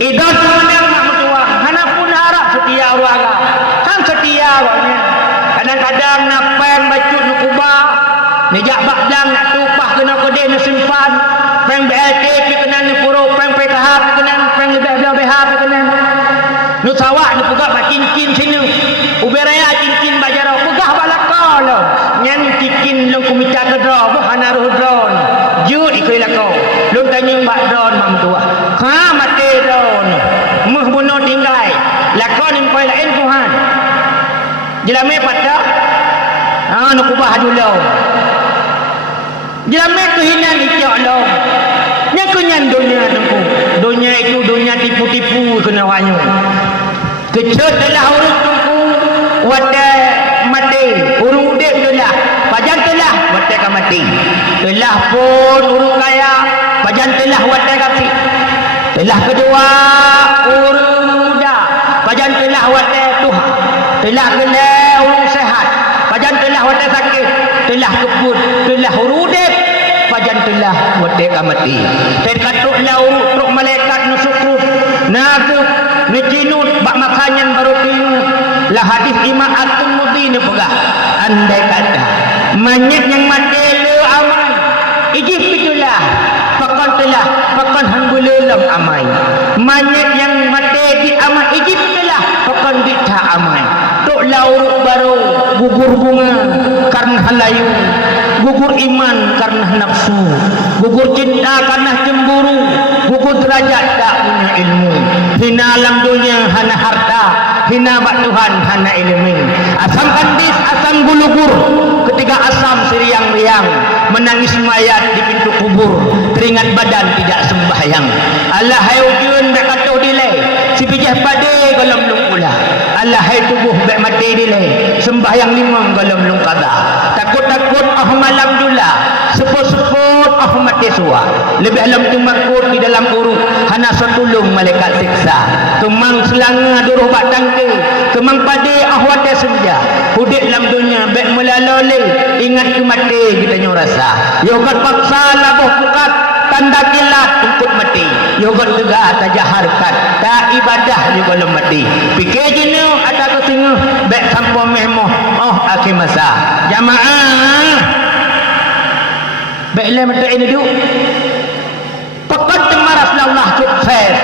Idah menang mak mentua. Hana pun harap setia warga. Kan setia warganya. Kadang-kadang nak peng bacut nak kubah. Nejak bakdang nak tupah kena kodeh nak simpan. Peng BLT kena ni puro. Peng PKH kena. Peng BLBH kena. Nu sawak ni pegah bak cincin sini. Uberaya cincin bajarau. Pegah bak lakau lah. Nyan cincin long kumita ke draw. Buhana roh drone. Jut ikut lakau. Long tanya bak drone mak mentua. Ha mati drone. Muh bunuh tinggal. Lakau ni mpoi lain Tuhan. Jelame pada nak ubah dulu. Jelame kehinan icak lo. Yang kenyan dunia tengku. Dunia itu dunia tipu-tipu kena wanyu. Kecut telah urut tengku. Wate mati. Urut udip telah. Pajan telah wate ka mati. Telah pun urut kaya. Pajan telah wate kasih. Telah kedua urut muda. Pajan telah wate Tuhan. Telah kena urut sehat. Pajan telah wate sakit. Telah kebut. Telah urudip. Pajan telah wate ka mati. Terkatuklah urut truk malaikat nusukrut. Naguk nejinut bak makanyan baru tinggal. Lah hadis Imam At-Tirmidzi ni pegah. Andai kata mayit yang mati le aman. Ijib itulah. Pakan telah. Pakan hanggulelam amai. Mayit yang mati di aman. Ijib itulah. Pakan di tak amai. Tok lauruk baru gugur bunga karena halayu, gugur iman karena nafsu, gugur cinta karena cemburu, gugur derajat tak punya ilmu, hina alam dunia hana harta, hina bak Tuhan hana ilmu. Asam kandis, asam gulugur, ketika asam seriang-riang, menangis mayat di pintu kubur, teringat badan tidak sembahyang. Allah hai ujun bek katuh dilai, si pijah pade golom lung pula. Allah hai tubuh bek mati dilai, sembahyang limang golom lung kada. Takut-takut malam jula, seput-seput mati suah. Lebih alam tumakut di dalam urut, hana setulung malaikat siksa. Kemang selanga duruh bak tangke, kemang pade ahwate senja. Hudik dalam dunia bek melalole, ingat ke mati kita nyorasa. Yogat paksa labuh pukat, tanda kilat untuk mati. Yogat juga tajah harkat, tak ibadah juga belum mati. Fikir jenuh ada kesenguh, bek sampo mehmoh, akhir masa. Jamaah, bek lem ada ini dulu. Pekat cuma Rasulullah sukses.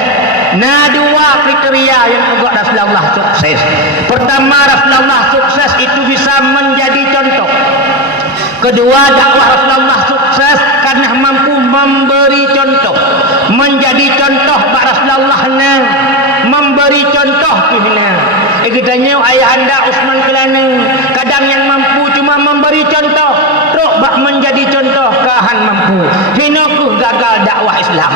Nah dua kriteria yang pegat Rasulullah sukses. Pertama, Rasulullah sukses itu bisa menjadi contoh. Kedua, dakwah Rasulullah sukses karena mampu memberi contoh. Menjadi contoh Pak Rasulullah nang memberi contoh kena. Katanya ayahanda Utsman Kelana kadang yang mampu cuma memberi contoh, teruk bak menjadi contoh kahan mampu. Hinaku gagal dakwah Islam.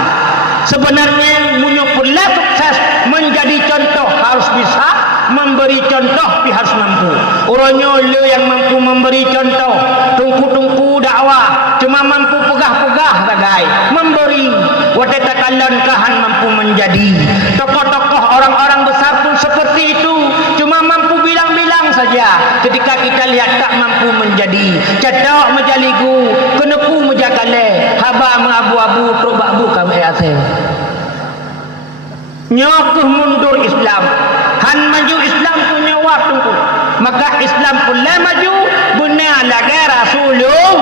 Sebenarnya munyuk pula sukses menjadi contoh harus bisa memberi contoh pi harus mampu. Orangnya le yang mampu memberi contoh, tungku-tungku dakwah cuma mampu pegah-pegah bagai memberi. Wate takalon kahan mampu menjadi. Tokoh-tokoh orang-orang besar pun seperti itu, cuma mampu bilang-bilang saja. Ketika kita lihat tak mampu menjadi. Cedak menjaligu, kenepu menjagale, haba mengabu-abu, terubak buka meyasin. Nyokuh mundur Islam. Han maju Islam punya waktu. Maka Islam pun lah maju. Benar lagi Rasulullah.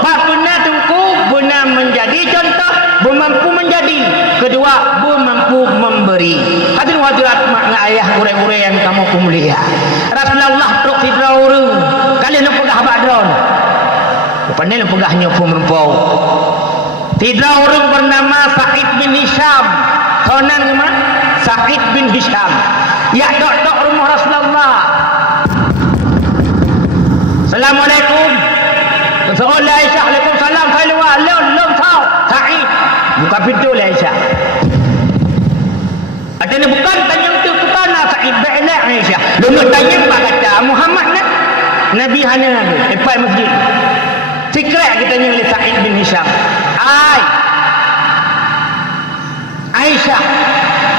Pak benar tungku, benar menjadi contoh, bermampu menjadi. Kedua, bermampu memberi. Hadirin hadirat makna ayah ure-ure yang kamu kumulia. Rasulullah truk sidrauru. Kalian nak pegah badron. Pandai nak pegahnya pun merumpau. Sidrauru bernama Sa'id bin Hisham. Konan gimana? Sa'id bin Hisham. Ya dok rumah Rasulullah. Assalamualaikum. Seolah Aisyah. Waalaikumsalam. Saya luar. Lom tau. Sa'id. Buka pintu lah Aisyah. Ada ni bukan tanya tu. Bukan lah Sa'id. Baiklah Aisyah. Lumut tanya Pak kata Muhammad nak. Nabi hana depan masjid. Secret kita tanya oleh Sa'id bin Hisham. Aisyah,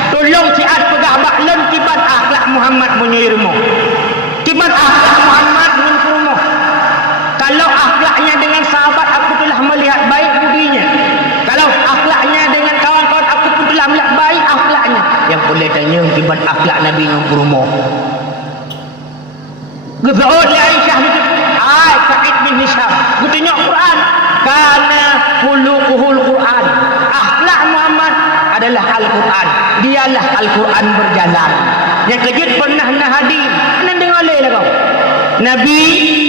tolong siat pegah baklon kibat akhlak Muhammad menyirmu. Kibat akhlak Muhammad menyirmu. Kalau akhlaknya dengan sahabat aku telah melihat baik budinya. Kalau akhlaknya dengan kawan-kawan aku pun telah melihat baik akhlaknya. Yang boleh tanya kibat akhlak Nabi menyirmu. Gezaud li Aisyah itu. Sa'id bin Hisham. Gutanya Quran. Kana khuluquhul Quran. Akhlak Muhammad adalah Al-Quran. Dialah Al-Quran berjalan. Yang kejut pernah nahadi. Nak dengar leh lah kau. Nabi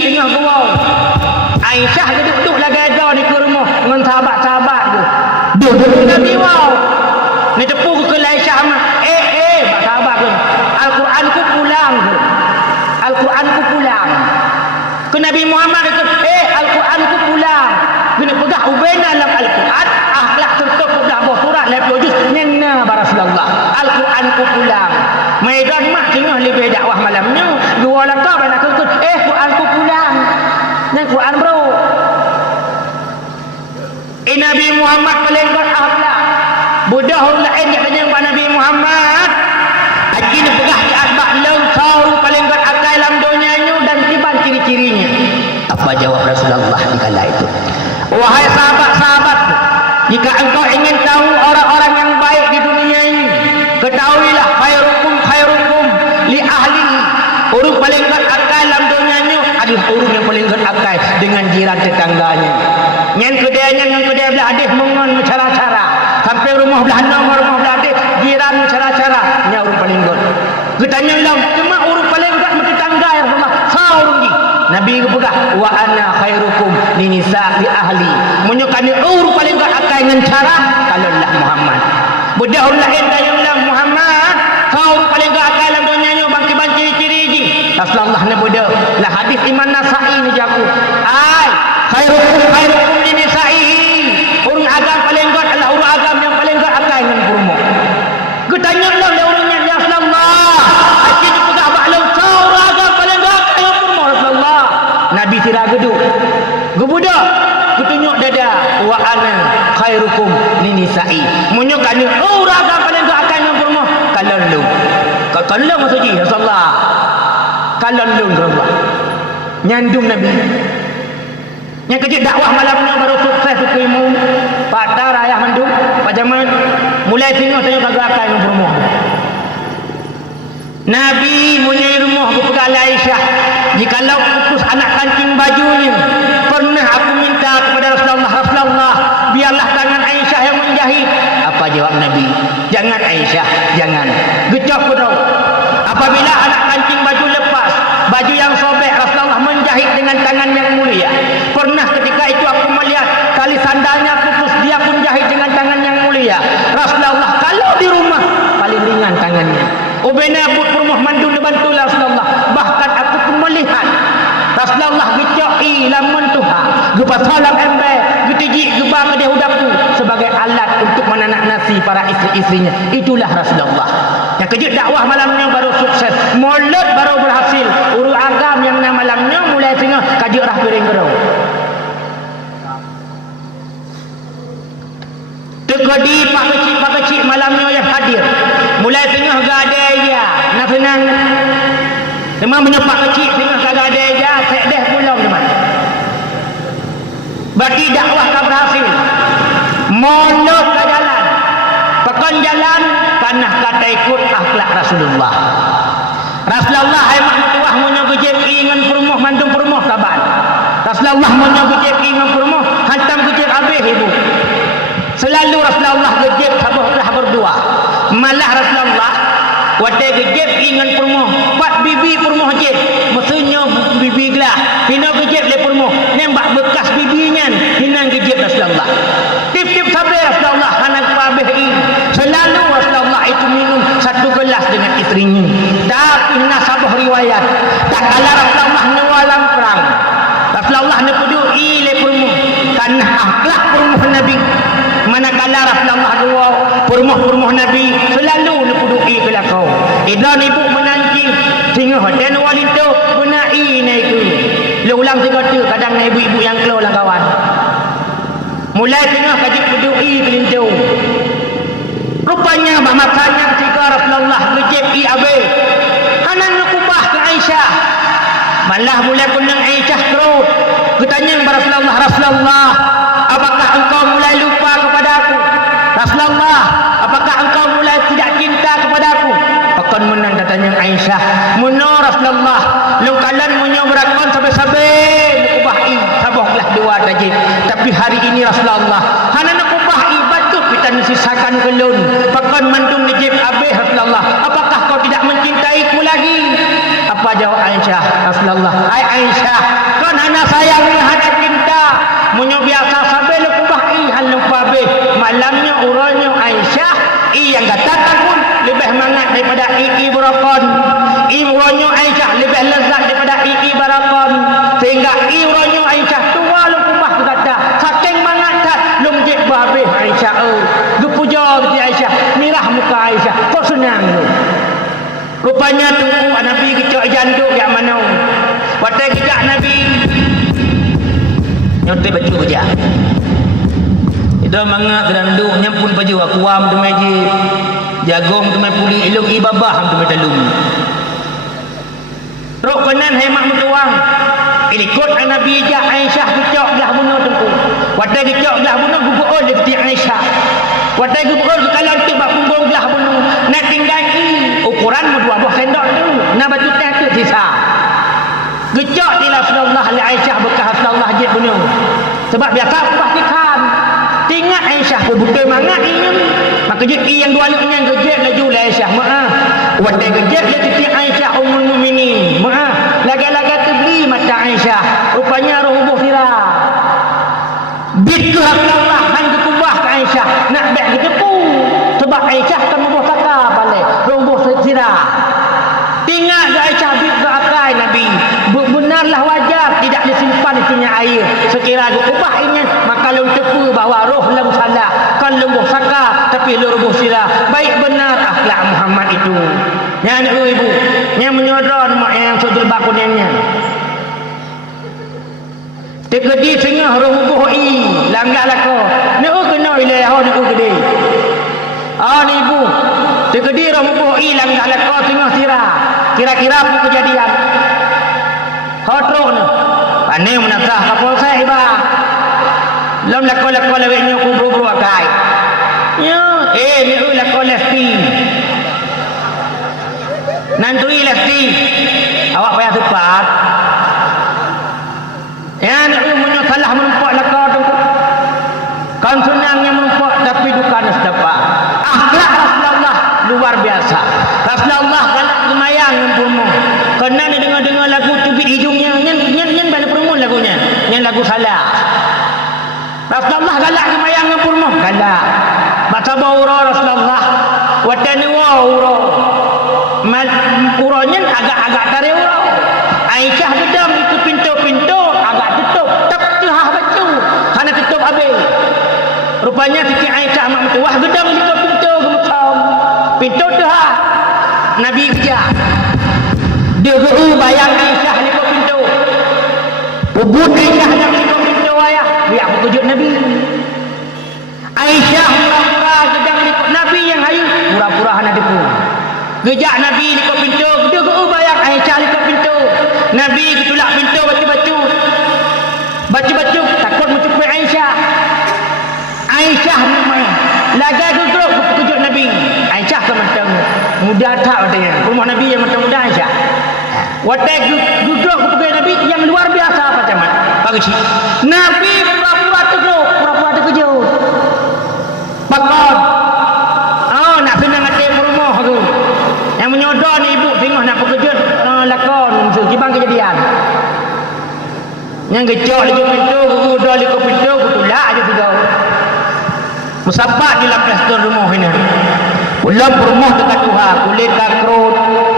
tengah gurau. Aisyah duduk lah gaza di ke rumah dengan sahabat-sahabat tu. Duduk Nabi wow. Ni tepuk ke Aisyah mah. Sahabat tu. Al-Quran ku pulang tu. Al-Quran ku pulang. Ke Nabi Muhammad kata, Al-Quran ku pulang. Kena pegah ubena dalam Al-Quran. Akhlak serta pegah bawah surat. Lepas juz. Nyena Rasulullah. Al-Quran ku pulang. Maidan mak tengah lebih dakwah malamnya. Dua langkah banyak kata, Quran ku pulang. Dan Quran bro. Nabi Muhammad paling kuat akhlak. Budak orang lain yang tanya kepada Nabi Muhammad. Haji ni pegah ke asbak laun sauru paling kuat akal dalam dunianya dan tiban ciri-cirinya. Apa jawab Rasulullah di kala itu? Wahai sahabat-sahabatku, jika engkau ingin tahu orang-orang yang baik di dunia ini, ketahuilah khairukum li ahlihi. Orang paling kuat akal dalam dunianya adalah orang yang paling kuat akal dengan jiran tetangganya. Yang kedainya dengan kedai belah hadis mengon cara-cara. Sampai rumah belah enam, rumah belah hadis jiran cara-cara. Ini orang paling kuat. Ketanya lah, cuma orang paling kuat tetangga ya Rasulullah. Saurung di. Nabi berpegang wa ana khairukum li nisa li ahli. Menunjukkan orang paling kuat akal dengan cara kalau lah Muhammad. Budak orang lain dayang lah Muhammad. Saurung paling kuat akal dalam dunianya bangki-bangki ciri-ciri ji. Rasulullah ni budak. Lah hadis Imam Nasa'i ni jago. Khairukum li nisa'ihi. Orang agam paling kuat adalah orang agam yang paling kuat akal dengan kurma. Ketanya lah dia orangnya ya Rasulullah. Asyik pegah baklon saurung agam paling kuat yang kurma Rasulullah. Nabi sirah geduk. Gebudak. Ketunjuk dada wa ana khairukum li nisa'i. Menunjukkan orang agam paling kuat akal dengan kurma. Kalau lu. Kalau lu maksudnya Rasulullah. Kalau lu Rasulullah. Nyandung Nabi. Yang kecil dakwah malamnya baru sukses ilmu. Pak Dar ayah mandum, Pak Jamal mulai tengok saya kagak akan yang berumah. Nabi punya rumah kepada Aisyah. Jikalau putus anak kancing bajunya, pernah aku minta kepada Rasulullah, biarlah tangan Aisyah yang menjahit. Apa jawab Nabi? Jangan Aisyah, jangan. Gecok kau. Apabila anak kancing baju lepas, baju yang sobek, Rasulullah menjahit dengan tangan yang mulia. Pernah ketika itu aku melihat tali sandalnya putus, dia pun jahit dengan tangan yang mulia. Rasulullah kalau di rumah paling ringan tangannya. Ubena but rumah mandu bantu Rasulullah. Bahkan aku pun melihat Rasulullah gecoi lamun tuha, gepa salam embe, getiji gebang dia udaku sebagai alat untuk menanak nasi para isteri-istrinya. Itulah Rasulullah. Yang kejut dakwah malamnya baru sukses. Mulut baru berhasil. Uru agam yang nama malamnya mulai tengah kajut rah piring gerau. Tekodi pak kecik malamnya yang hadir. Mulai tengah gadaya. Nak senang. Memang punya pak kecik tengah gadaya. Sedeh pulang teman. Berarti dakwah tak berhasil. Mulut ke jalan. Pekan jalan. Tanah kata ikut akhlak Rasulullah. Rasulullah hai maktuah munyo gejep dengan perumuh mantung perumuh saban. Rasulullah munyo gejep dengan perumuh hantam gejep habis ibu. Selalu Rasulullah gejep sabah berdua. Malah Rasulullah wate gejep dengan perumuh. Pat bibi perumuh jep. Maksudnya bibi gelah. Hina gejep le perumuh. Nembak bekas bibinya. Hina gejep Rasulullah. Tip-tip sabar Rasulullah hanak pabeh ini. Selalu Rasulullah itu minum satu gelas dengan istrinya. Tapi nasabah riwayat. Tak kala Rasulullah newalang perang. Rasulullah nepudui le perumuh. Tanah akhlak perumuh Nabi. Manakala Rasulullah dua perumuh Nabi selalu nepudui belakau. Idan ibu menanti sehingga dan wanita benai naik. Bila ulang tengok tu, kadang ibu-ibu yang keluar lah kawan. Mulai tengah kaji pedui kelintu. Rupanya masanya ketika Rasulullah ngejep abe. Hanan nakubah ke Aisyah. Malah mulai kunang Aisyah terus. Ketanya kepada Rasulullah, Rasulullah, apakah engkau mulai lupa kepada aku? Rasulullah, apakah engkau mulai tidak cinta kepada aku? Pakon menang katanya Aisyah. Menurut Rasulullah, lungkalan menyoberakon sampai-sampai nakubahi sabahlah dua tajib. Tapi hari ini Rasulullah, hanan nakubahi batut kita sisakan kelun. Pakon mandung najib abih Rasulullah. Apakah kau tidak mencintaiku lagi? Apa jawab Aisyah? Rasulullah, hai Aisyah, kon hana sayang hana cinta. Munyo biasa sampai nakubahi hal lupa be. Malamnya uranya Aisyah yang katakan pun lebih mangat daripada barakon. Uranya Aisyah lebih lezat daripada barakon. Sehingga uranya Aisyah tua lupa kata saking mangat tak lum jek babeh Aisyah. Gepuja kata Aisyah, mirah muka Aisyah. Kok senang tu. Rupanya tunggu Nabi kecok janduk yang mana. Waktu kejak Nabi nyotai baju kerja. Itu mangat dalam duk nyampun baju akuam tu majid. Jagung tu mai puli ilung ibabah tu mai dalung. Rok kanan hemat mutuang. Ikut Nabi jak Aisyah kecok belah bunuh tunggu. Waktu kecok belah bunuh guguk dia kecik Aisyah. Waktu guguk kalau tu bak punggung belah bunuh. Nak tinggal ukuran dua buah sendok tu. Nak baju teh tu sisa. Gecok di Rasulullah li Aisyah bekas Rasulullah je bunuh. Sebab biasa ubah tikan. Tinggal Aisyah pun buta mangat ini. Maka je yang dua luknya gejek laju li Aisyah. Maaf. Waktu gejek dia titik Aisyah Ummul Mukminin. Maaf. Laga-laga tebli mata Aisyah. Rupanya roh ubuh sirah. Bitu Rasulullah hang ketubah ke Aisyah. Nak bek ketepu. Sebab Aisyah kan ubuh saka balik. Roh ubuh sirah. Tinggal ke Aisyah bit ke akai Nabi. Benarlah wajar tidak disimpan isinya air. Sekira ubah ini maka lu tepu bahawa roh lam salah. Kan lumbuh saka tapi lu rubuh sirah. Baik benar akhlak Muhammad itu. Yang ibu yang menyodron mak yang sujud bakunnya. Tegedi tengah roh rubuh langgar lako. Ni kena wilayah ni gede. Ni ibu. Tegedi roh rubuh langgar lako tengah sirah. Kira-kira apa kejadian? Hotrok ni. Pandai menasah kapal saya iba. Lam lakon-lakon leweknya kubur-kubur akai. Ya, ni lakon lesti. Nantui lesti. Awak payah tepat. Ya, ni punya salah menumpuk lakon tu. Kan senangnya menumpuk tapi duka dapat. Akhlak Rasulullah luar biasa. Rasulullah galak gemayang ngumpulmu. Kena ni dengar-dengar lagu tubik hidungnya. Nyen balik perumur lagunya. Nyen lagu salah. Rasulullah galak gemayang ngumpulmu. Galak. Baca baura Rasulullah. Wadani waura. Uranya agak-agak dari ura. Aisyah gedam itu pintu-pintu. Agak tutup. Tak tehah baju. Hana tutup habis. Rupanya Siti Aisyah mak mentua gedam itu pintu gemetam. Pintu tehah. Nabi kejar. Dia bayang Aisyah di pintu. Ubud Aisyah di pintu ayah. Biar aku kejut Nabi. Aisyah pura-pura sedang ikut Nabi yang hayu. Pura-pura hana depu. Gejak Nabi di pintu. Dia bayang Aisyah di pintu. Nabi ketulak pintu baca-baca. Baca-baca takut mencukupi Aisyah. Aisyah memang laga duduk kejut Nabi. Aisyah ke macam muda tak katanya. Rumah Nabi yang macam muda Aisyah. Waktu duduk kepada Nabi yang luar biasa macam mana? Bagus. Nabi pura-pura terkejut. Pakon. Nak senang hati rumah tu. Yang menyodor ni ibu tengok nak terkejut lakon kibang kejadian. Yang gecok lagi pintu, gudol lagi pintu, gutulak aja tiga. Musapak di lapis tu rumah ini. Ulam rumah dekat Tuhan, kulit kakrut,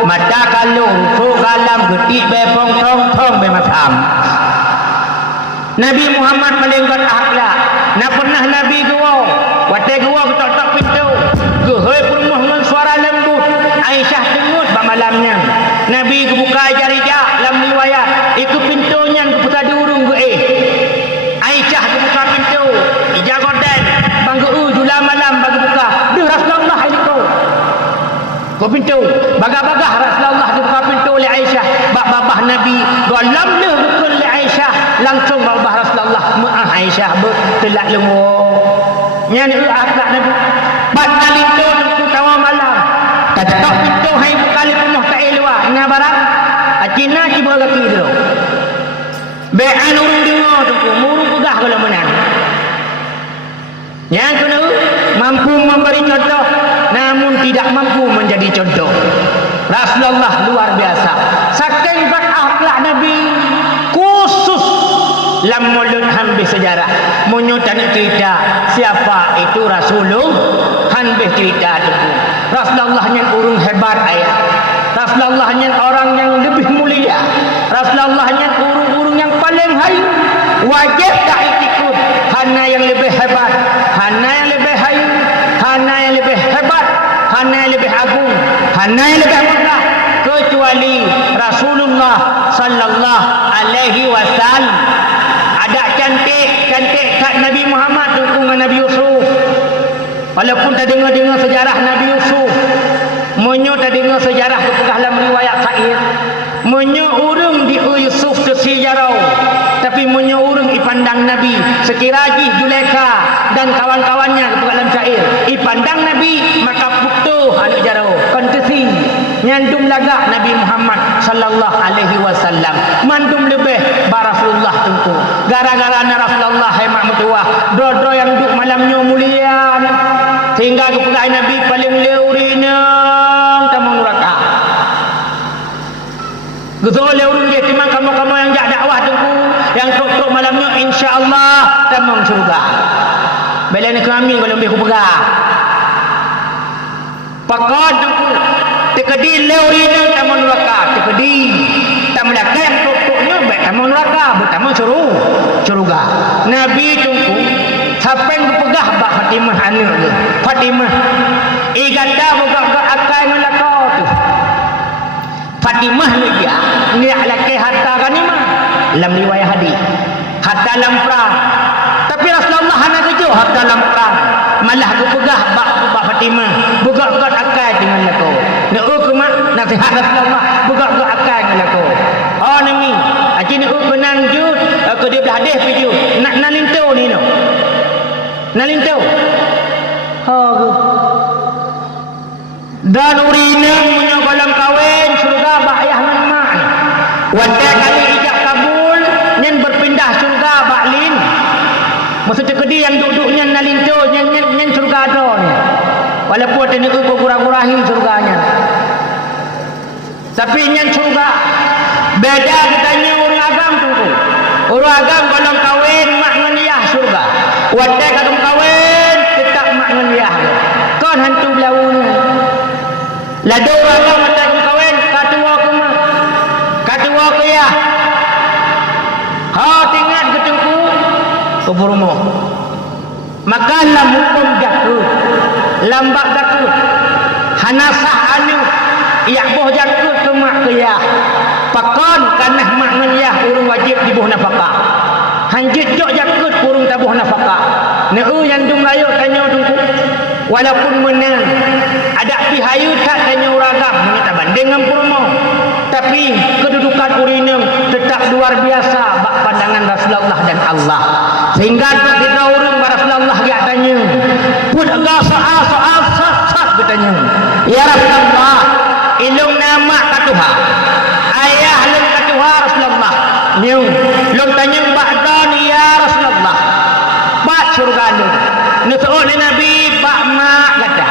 mata kalung, suh kalam, getik bepong, tong-tong bemacam. Nabi Muhammad paling berakhlak. Nak pernah Nabi gua, watai gua ketok-tok pintu. Gehoi perumuh dengan suara lembut. Aisyah dengut bak malamnya. Nabi buka jari-jari dalam riwayat. Iku pintunya keputar diurung gue. Aisyah buka pintu. Ija goden. Bangga jula malam bagi buka. Duh Rasulullah ini kau. Kau pintu. Bagah-bagah Rasulullah dibuka pintu oleh Aisyah. Bak babah Nabi. Dalam dah betul oleh Aisyah. Langsung babah Rasulullah. Maaf Aisyah bertelak lemur. Yang ni akhlak Nabi. Bak kali tu tawar malam. Ketok pintu hai kali penuh tak elwa. Ina barang. Cina cuba kaki dulu. Be'an urung dengar tu. Murung pegah kalau menang. Yang kedua, mampu memberi contoh namun tidak mampu menjadi contoh. Rasulullah luar biasa. Saking berakhlak Nabi khusus lam mulut habis sejarah. Menyutan cerita siapa itu Rasulullah habis cerita tu. Rasulullah yang urung hebat ayat. Rasulullah yang orang yang lebih mulia. Rasulullah yang urung-urung yang paling hayu. Wajib tak ikut hana yang lebih hebat, hana yang lebih hayu, hana yang lebih hebat, hana yang lebih agung, hana yang lebih megah kecuali Rasulullah sallallahu alaihi wasallam. Ada cantik kat Nabi Muhammad dengan Nabi Yusuf. Walaupun tak dengar sejarah Nabi Yusuf, monyo tak dengar sejarah pegah dalam riwayat syair. Monyo urung di Yusuf tu sejarah. Tapi monyo urung ipandang Nabi sekiraji Zulaikha dan kawan-kawannya ke dalam syair. Ipandang Nabi maka putuh anak jarau. Kontesi nyandum lagak Nabi Muhammad sallallahu alaihi wasallam. Mandum lebih Rasulullah tentu. Gara-gara Rasulullah hemat mutuah. Dodo yang duduk malamnya mulia. Sehingga kepegai Nabi paling leurina tamu neraka. Gezol leurun dia timang kamu-kamu yang jak dakwah tengku yang tok-tok malamnya insya-Allah tamu surga. Bila ni kami kalau lebih kupegah. Pakad tengku tekedi leurina tamu neraka, tekedi tamu neraka yang tok-toknya baik tamu neraka, bertamu surga. Nabi tengku sampai kupegah bak Fatimah anak dia. Fatimah iganda buka akai melaka tu. Fatimah ni dia ni laki harta ganimah dalam riwayat hadis. Harta dalam perang. Tapi Rasulullah hanya kerja harta dalam perang. Malah kupegah bak Fatimah buka akai dengan lako. Nak ukumat nasihat Rasulullah buka akai dengan lako. Oh nami aji ni ukunang jud aku dia hadis piju nak nalinto ni no. Nalinto. Dan urina punya kolam kawin surga bak ayah dan mak ni. Wadah kali ijab kabul nyen berpindah surga bak lin. Maksudnya kedi yang duduknya nalinto nyen surga ada ni. Walaupun ada ni kurang-kurahi surganya. Tapi nyen surga beda katanya orang agam tu. Orang agam kolam kawin mak ngeliah surga. Wadah kolam kawin tetap mak ngeliah. Kon hantu belawunya. Lado orang macam kawin katua ke mak. Katua ke ya. Ha tinggal ke tengku ke rumah. Maka lam hukum jakut. Lambak jakut. Hanasah anu ia boh jakut ke mak ke ya. Pakon kanah mak ngeliah urung wajib dibuh nafkah. Hanjit jok jakut urung tabuh nafkah. Neu yang dum layu tanya tungku. Walaupun menang ada pihayu tak tanya uragam menyata banding dengan purmo. Tapi kedudukan urinem tetap luar biasa bak pandangan Rasulullah dan Allah. Sehingga ketika urung Rasulullah dia tanya, pun agak soal sat bertanya. Ya Rasulullah, ilung nama katuha. Ayah lung katuha Rasulullah. Nyung lung tanya ba'dan ya Rasulullah. Bak surga lung. Nusu'ul Nabi bak mak kata.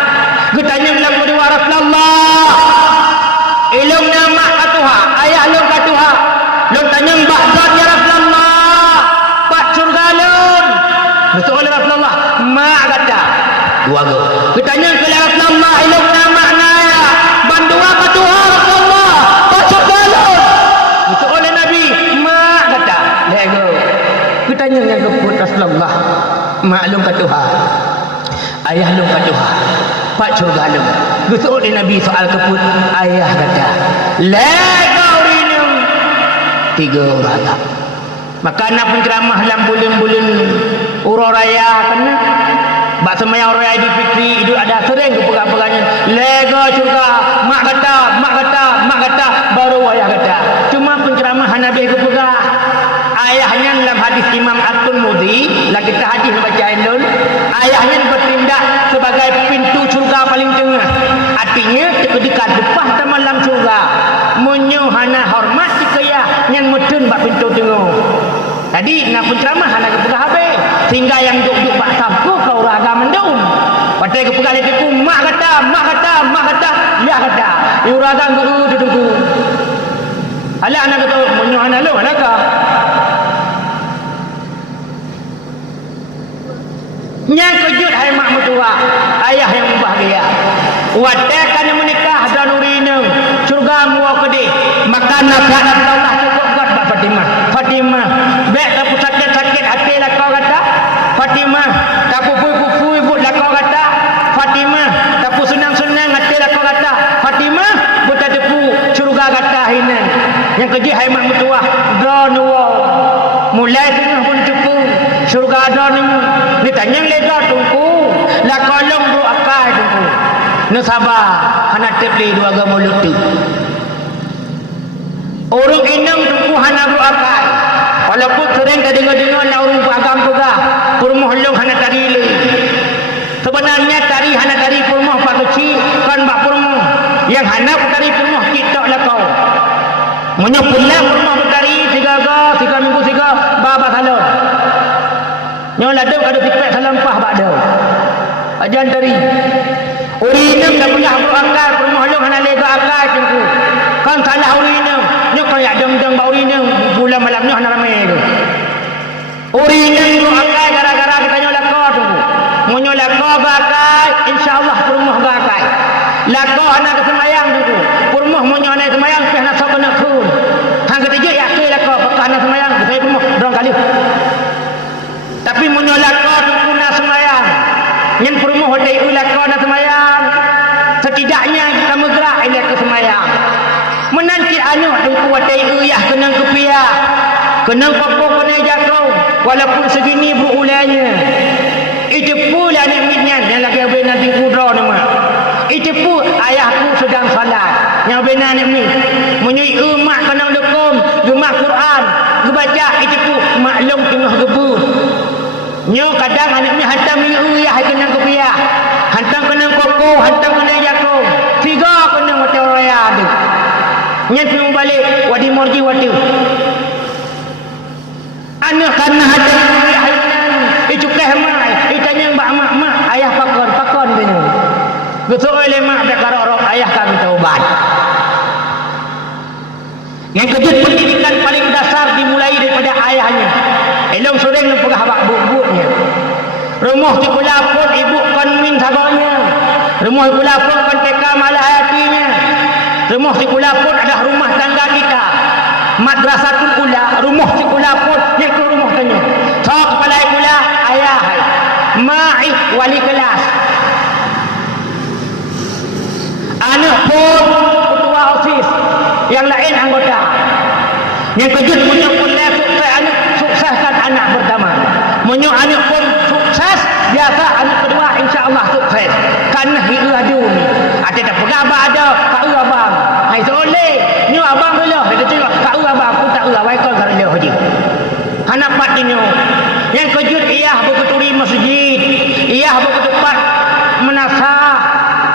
Getanya dalam kedua Rasulullah. Ilung nama katuha. Ayah lung katuha. Lung tanya ba'dan ya Rasulullah. Bak surga lung. Nusu'ul Rasulullah. Mak kata. Dua go. Getanya ke Rasulullah. Ilung nama ngaya. Bandua katuha Rasulullah. Bak surga lung. Nusu'ul Nabi. Mak kata. Lego. tanya yang keput Rasulullah maklum ke Tuhan ayah lum ke Tuhan pak surga lum gusul di Nabi soal keput ayah kata kau rinum 3 orang maka nak penceramah dalam bulan-bulan urau raya kena bak semayang raya di fitri idul ada sering ke pegang-pegangnya lega surga mak kata baru ayah kata cuma penceramah Nabi ke pegang ayahnya dalam hadis Imam At-Tirmidzi lagi kita hadis baca elon ayahnya bertindak sebagai pintu surga paling tengah artinya dekat depan sama dalam surga munyo hana hormat sikaya yang mudun bak pintu tengah tadi nak penceramah hana ke pegang habis sehingga yang duduk bak sapu kau raga mendung pada ke pegang itu mak kata ya kata yu raga duduk ala anak kata munyo hana lo anaka yang kejut hai mak mertua ayah yang bahagia wadakan yang menikah dan urina surga mua kedih makan nasihat Allah cukup buat Mbak Fatimah baik tak sakit hati lah kau kata Fatimah tak pupui buat lah kau kata Fatimah tak senang hati lah kau kata Fatimah buat tak depu surga kata hinan yang kejut hai mak mertua dan mulai tengah pun cukup surga dan ni tanya lega tungku la kolong bro akai tungku ne sabar hana teple dua ga mulut tu orang inang tungku hana bro akai walaupun sering ka dengar la orang agam juga purmoh long hana tari le sebenarnya tari hana tari purmoh pak kecil kan bak purmoh yang hana tari purmoh kita la kau munyo pula purmoh tari 3 minggu 3 baba salon nyo ladau kada tipek salampah bak dah ajan tari urinam dah punya bro akal rumah long hana lega akal tengku kan salah urinam nyo kan yak deng bau urinam bulan malam nyo hana ramai tu urinam bro akal gara-gara kita nyo lako tengku monyo lako bakal insyaallah rumah bakal lako hana ke semayang tengku rumah monyo hana semayang peh nak sok nak kun hang ketiga yak ke lako bakal hana semayang saya rumah dorang kali tapi menyolak kau tukuna semayang yang perumuh hodai ulat kau nak semayang setidaknya kita bergerak ini ke semayang menanti anuh tungku hodai uyah kena kepiah kena kopok kena jatuh walaupun segini berulanya itu pula ni minyan yang lagi benar di kudra nama itu pun ayahku sedang salat yang benar ni menyui umat kena lekom gemak Quran gebaca itu pun maklum tengah gebu nyo kadang anak ni hantam uyah kena kepiah hantam kena koko hantam kena jako 3 kena hotel raya tu nyat nu balik wadi morji wadi anak kana hantam uyah itu kehmai itanya mbak mak ayah pakon tanya betul oleh mak perkara orang ayah kami taubat yang kejut pendidikan paling dasar dimulai daripada ayahnya elong sering pegah habak bubuknya rumah di kulapun ibu kon min sabarnya rumah di kulapun kon teka malah hatinya rumah di kulapun adalah rumah tangga kita madrasatul ula rumah di kulapun iaitu rumah tanya so kepala ula ayah ma'i wali kelas anak pun ketua osis yang lain anggota yang kejut punya kuliah sukses anak sukseskan anak pertama menyo anak pun sukses biasa anak kedua insya-Allah sukses karena hidup adu ni ada tak pegabah ada kau abang hai soleh nyo abang dulu dia kata kau abang aku tak awai kau kerja haji anak pat ni yang kejut ia berketuri masjid ia berketupat menasah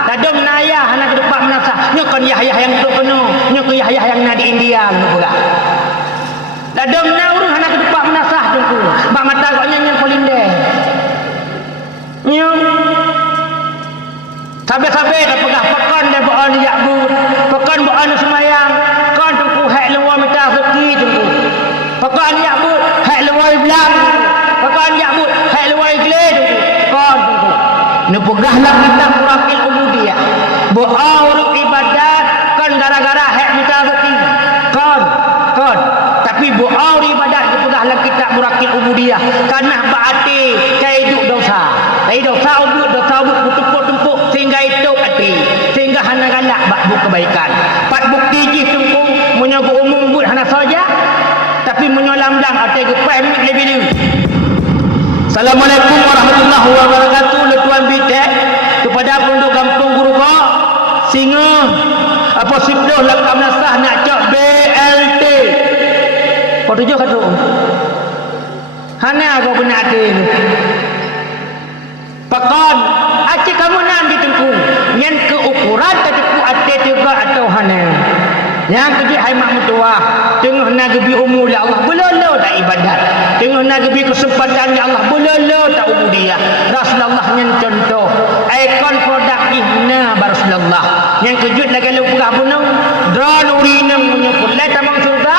tadum naya anak ketupat menasah nyo kan Yahya yang duduk penuh nyo ke Yahya yang di India nu pula tadum naurun anak ketupat menasah tungku bak mata kau nyanyi polinde nyo sabe-sabe dah pegah pekan dah buan yakbut pekan buan semayang kan tungku hak lewa minta rezeki tungku pekan yakbut hak lewa belang pekan yakbut hak lewa igle tungku kan tungku ne pegahlah kita murakil ubudiyah doa urut ibadat kan gara-gara hak minta rezeki kan tapi doa ibadat pegahlah kita murakil ubudiyah Karena berarti cai duk dosa. Cai dosa ubut bertumpuk-tumpuk sehingga itu hati. Sehingga hana galak bak kebaikan. Pat bukti ji tungku menyogo umum but hana saja. Tapi menyolam lang arti gepai lebih dulu. Assalamualaikum warahmatullahi wabarakatuh. Tuan Bitek kepada penduduk kampung Guruka Singa apa sibdoh lakam nasah nak cak BLT. Kau tujuh kata hana kau benar hati ni pakon acik kamu nak ditengku yang keukuran keteku hati juga atau hana yang kerja hai mak mutua tengah nak gebi umur ya Allah belolo tak ibadat tengah nak gebi kesempatan ya Allah belolo tak ubudiyah Rasulullah yang contoh ikon produk ihna Rasulullah yang kejut lagi lu pegah punang drone urinang menyukur lai tamang surga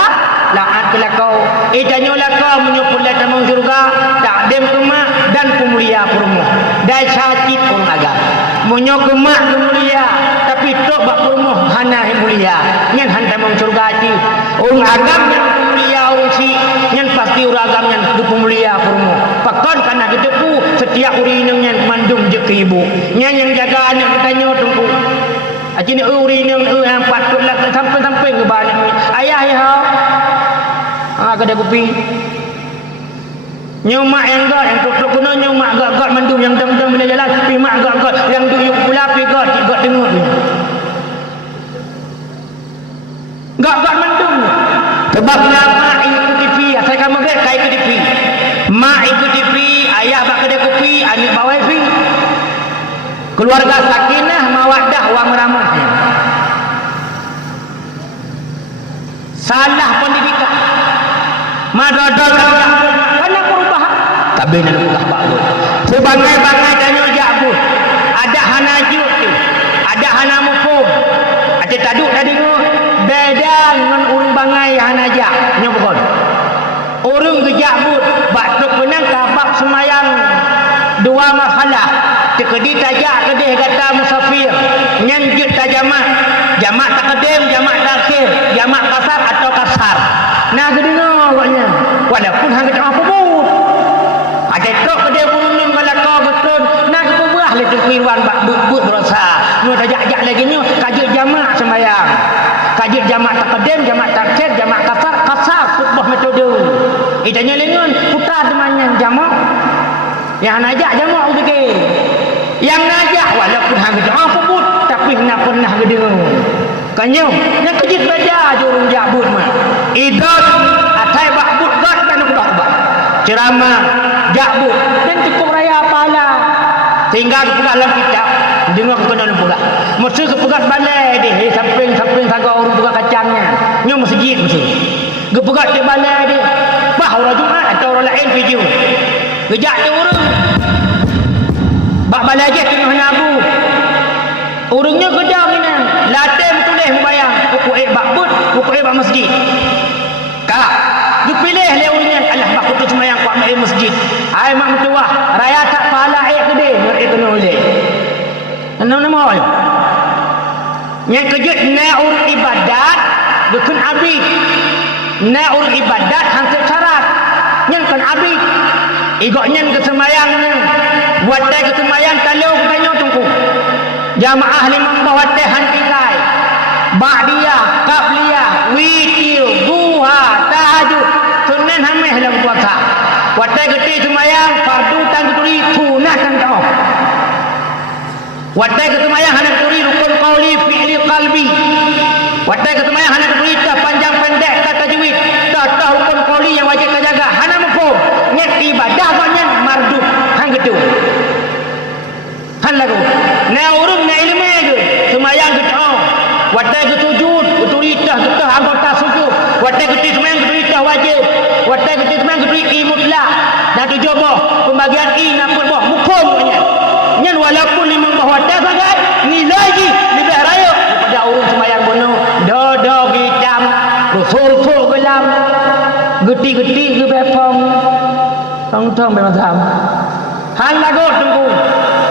laat kelakau janyolah kau menyukur lai tamang surga takdim kemak dan pemulia perumuh dan syakit orang agam menyukur kemak pemulia tapi tok bak perumuh hana yang mulia yang hantamang surga hati orang agam yang pemulia orang si yang pasti orang agam yang pemulia perumuh pakon karena kedepu setiap urinang yang mandum je ke ibu yang jaga anak bertanya tunggu aji ni urinang yang patutlah sampai ke banyak ayah ya kedai kopi nyomak yang gak yang tuk guna nyomak gak mandum yang dang bila jalan pimak gak yang duyuk pula pi gak tengok ni gak mandum sebab mak ikut TV saya kamu gak kai ikut TV mak ikut TV ayah bak kedai kopi anak bawa wifi keluarga sakinah mawaddah wa meramahnya salah pendidikan madadal karena perubahan tapi nak buka bakut sebangai-bangai danyo jabut ada hanaju tu ada hana mufum ada taduk tadi tu beda dengan urang bangai hanaja nyo bukan urang gejabut batuk penang kabak semayang dua masalah tekedi tajak kedih kata musafir nyanjut tajamak jamak taqdim jamak takhir jamak kasar atau kasar nah gedengar pokoknya walaupun hang kata apa pun ada tok kedih bunung galakau betul nah keberah le tukiran bak but berasa nu tajak lagi nyu kajut jamak sembayang kajut jamak taqdim jamak takhir jamak kasar khutbah metode idanya lengan putar temannya jamak yang najak jamak fikir yang najak walaupun hang kata apa pun tapi nak pernah gedengar kanyo yang kejit baca jurung jabut mah idot atai bakbut gat kan aku dak ceramah jabut dan cukup raya pala sehingga kepegat dalam kitab dengar kebenaran pula mesti kepegat balai dia samping saga orang pegat kacangnya nyo masjid mesti kepegat di balai dia bah orang Jumaat atau orang lain video gejak dia orang bak balai je tengah nabu urangnya kedang ni latih tulis membayang pokok bakbut pokok bak masjid kak dipilih le urangnya alah bak tu sembahyang kuat mai masjid ai mak mentua raya tak pahala ayat gede ai kena oleh nama yo yang kejut na urang ibadat bukan abid na urang ibadat hansip syarat yang kan abid igoknya ke sembahyang buat dia ke sembahyang kalau tanya tunggu jamaah limang bawah teh hantikai ba'diyah qabliyah witir duha tahajud sunnah hameh dalam puasa watai gede sembahyang fardu tang turi sunah tang tahu watai ke sembahyang hana turi rukun qauli fi'li qalbi watai ke sembahyang hana turi dah panjang pendek tak tajwid tak rukun qauli yang wajib terjaga hana mafhum nyat ibadah banyak mardud hang gedung han lagu na urung na ilmu je sembahyang kita watai ke sujud uturitah kita anggota sujud watai ke sembahyang uturitah wajib watai ke sembahyang uturitah mutlak dan tujuh boh pembagian naput boh hukum punya nyen walaupun limang boh watai saja nilai lagi lebih raya daripada urung sembahyang bunuh dodo hitam rusul gelam geti ke bepong tong memang han lagu tunggu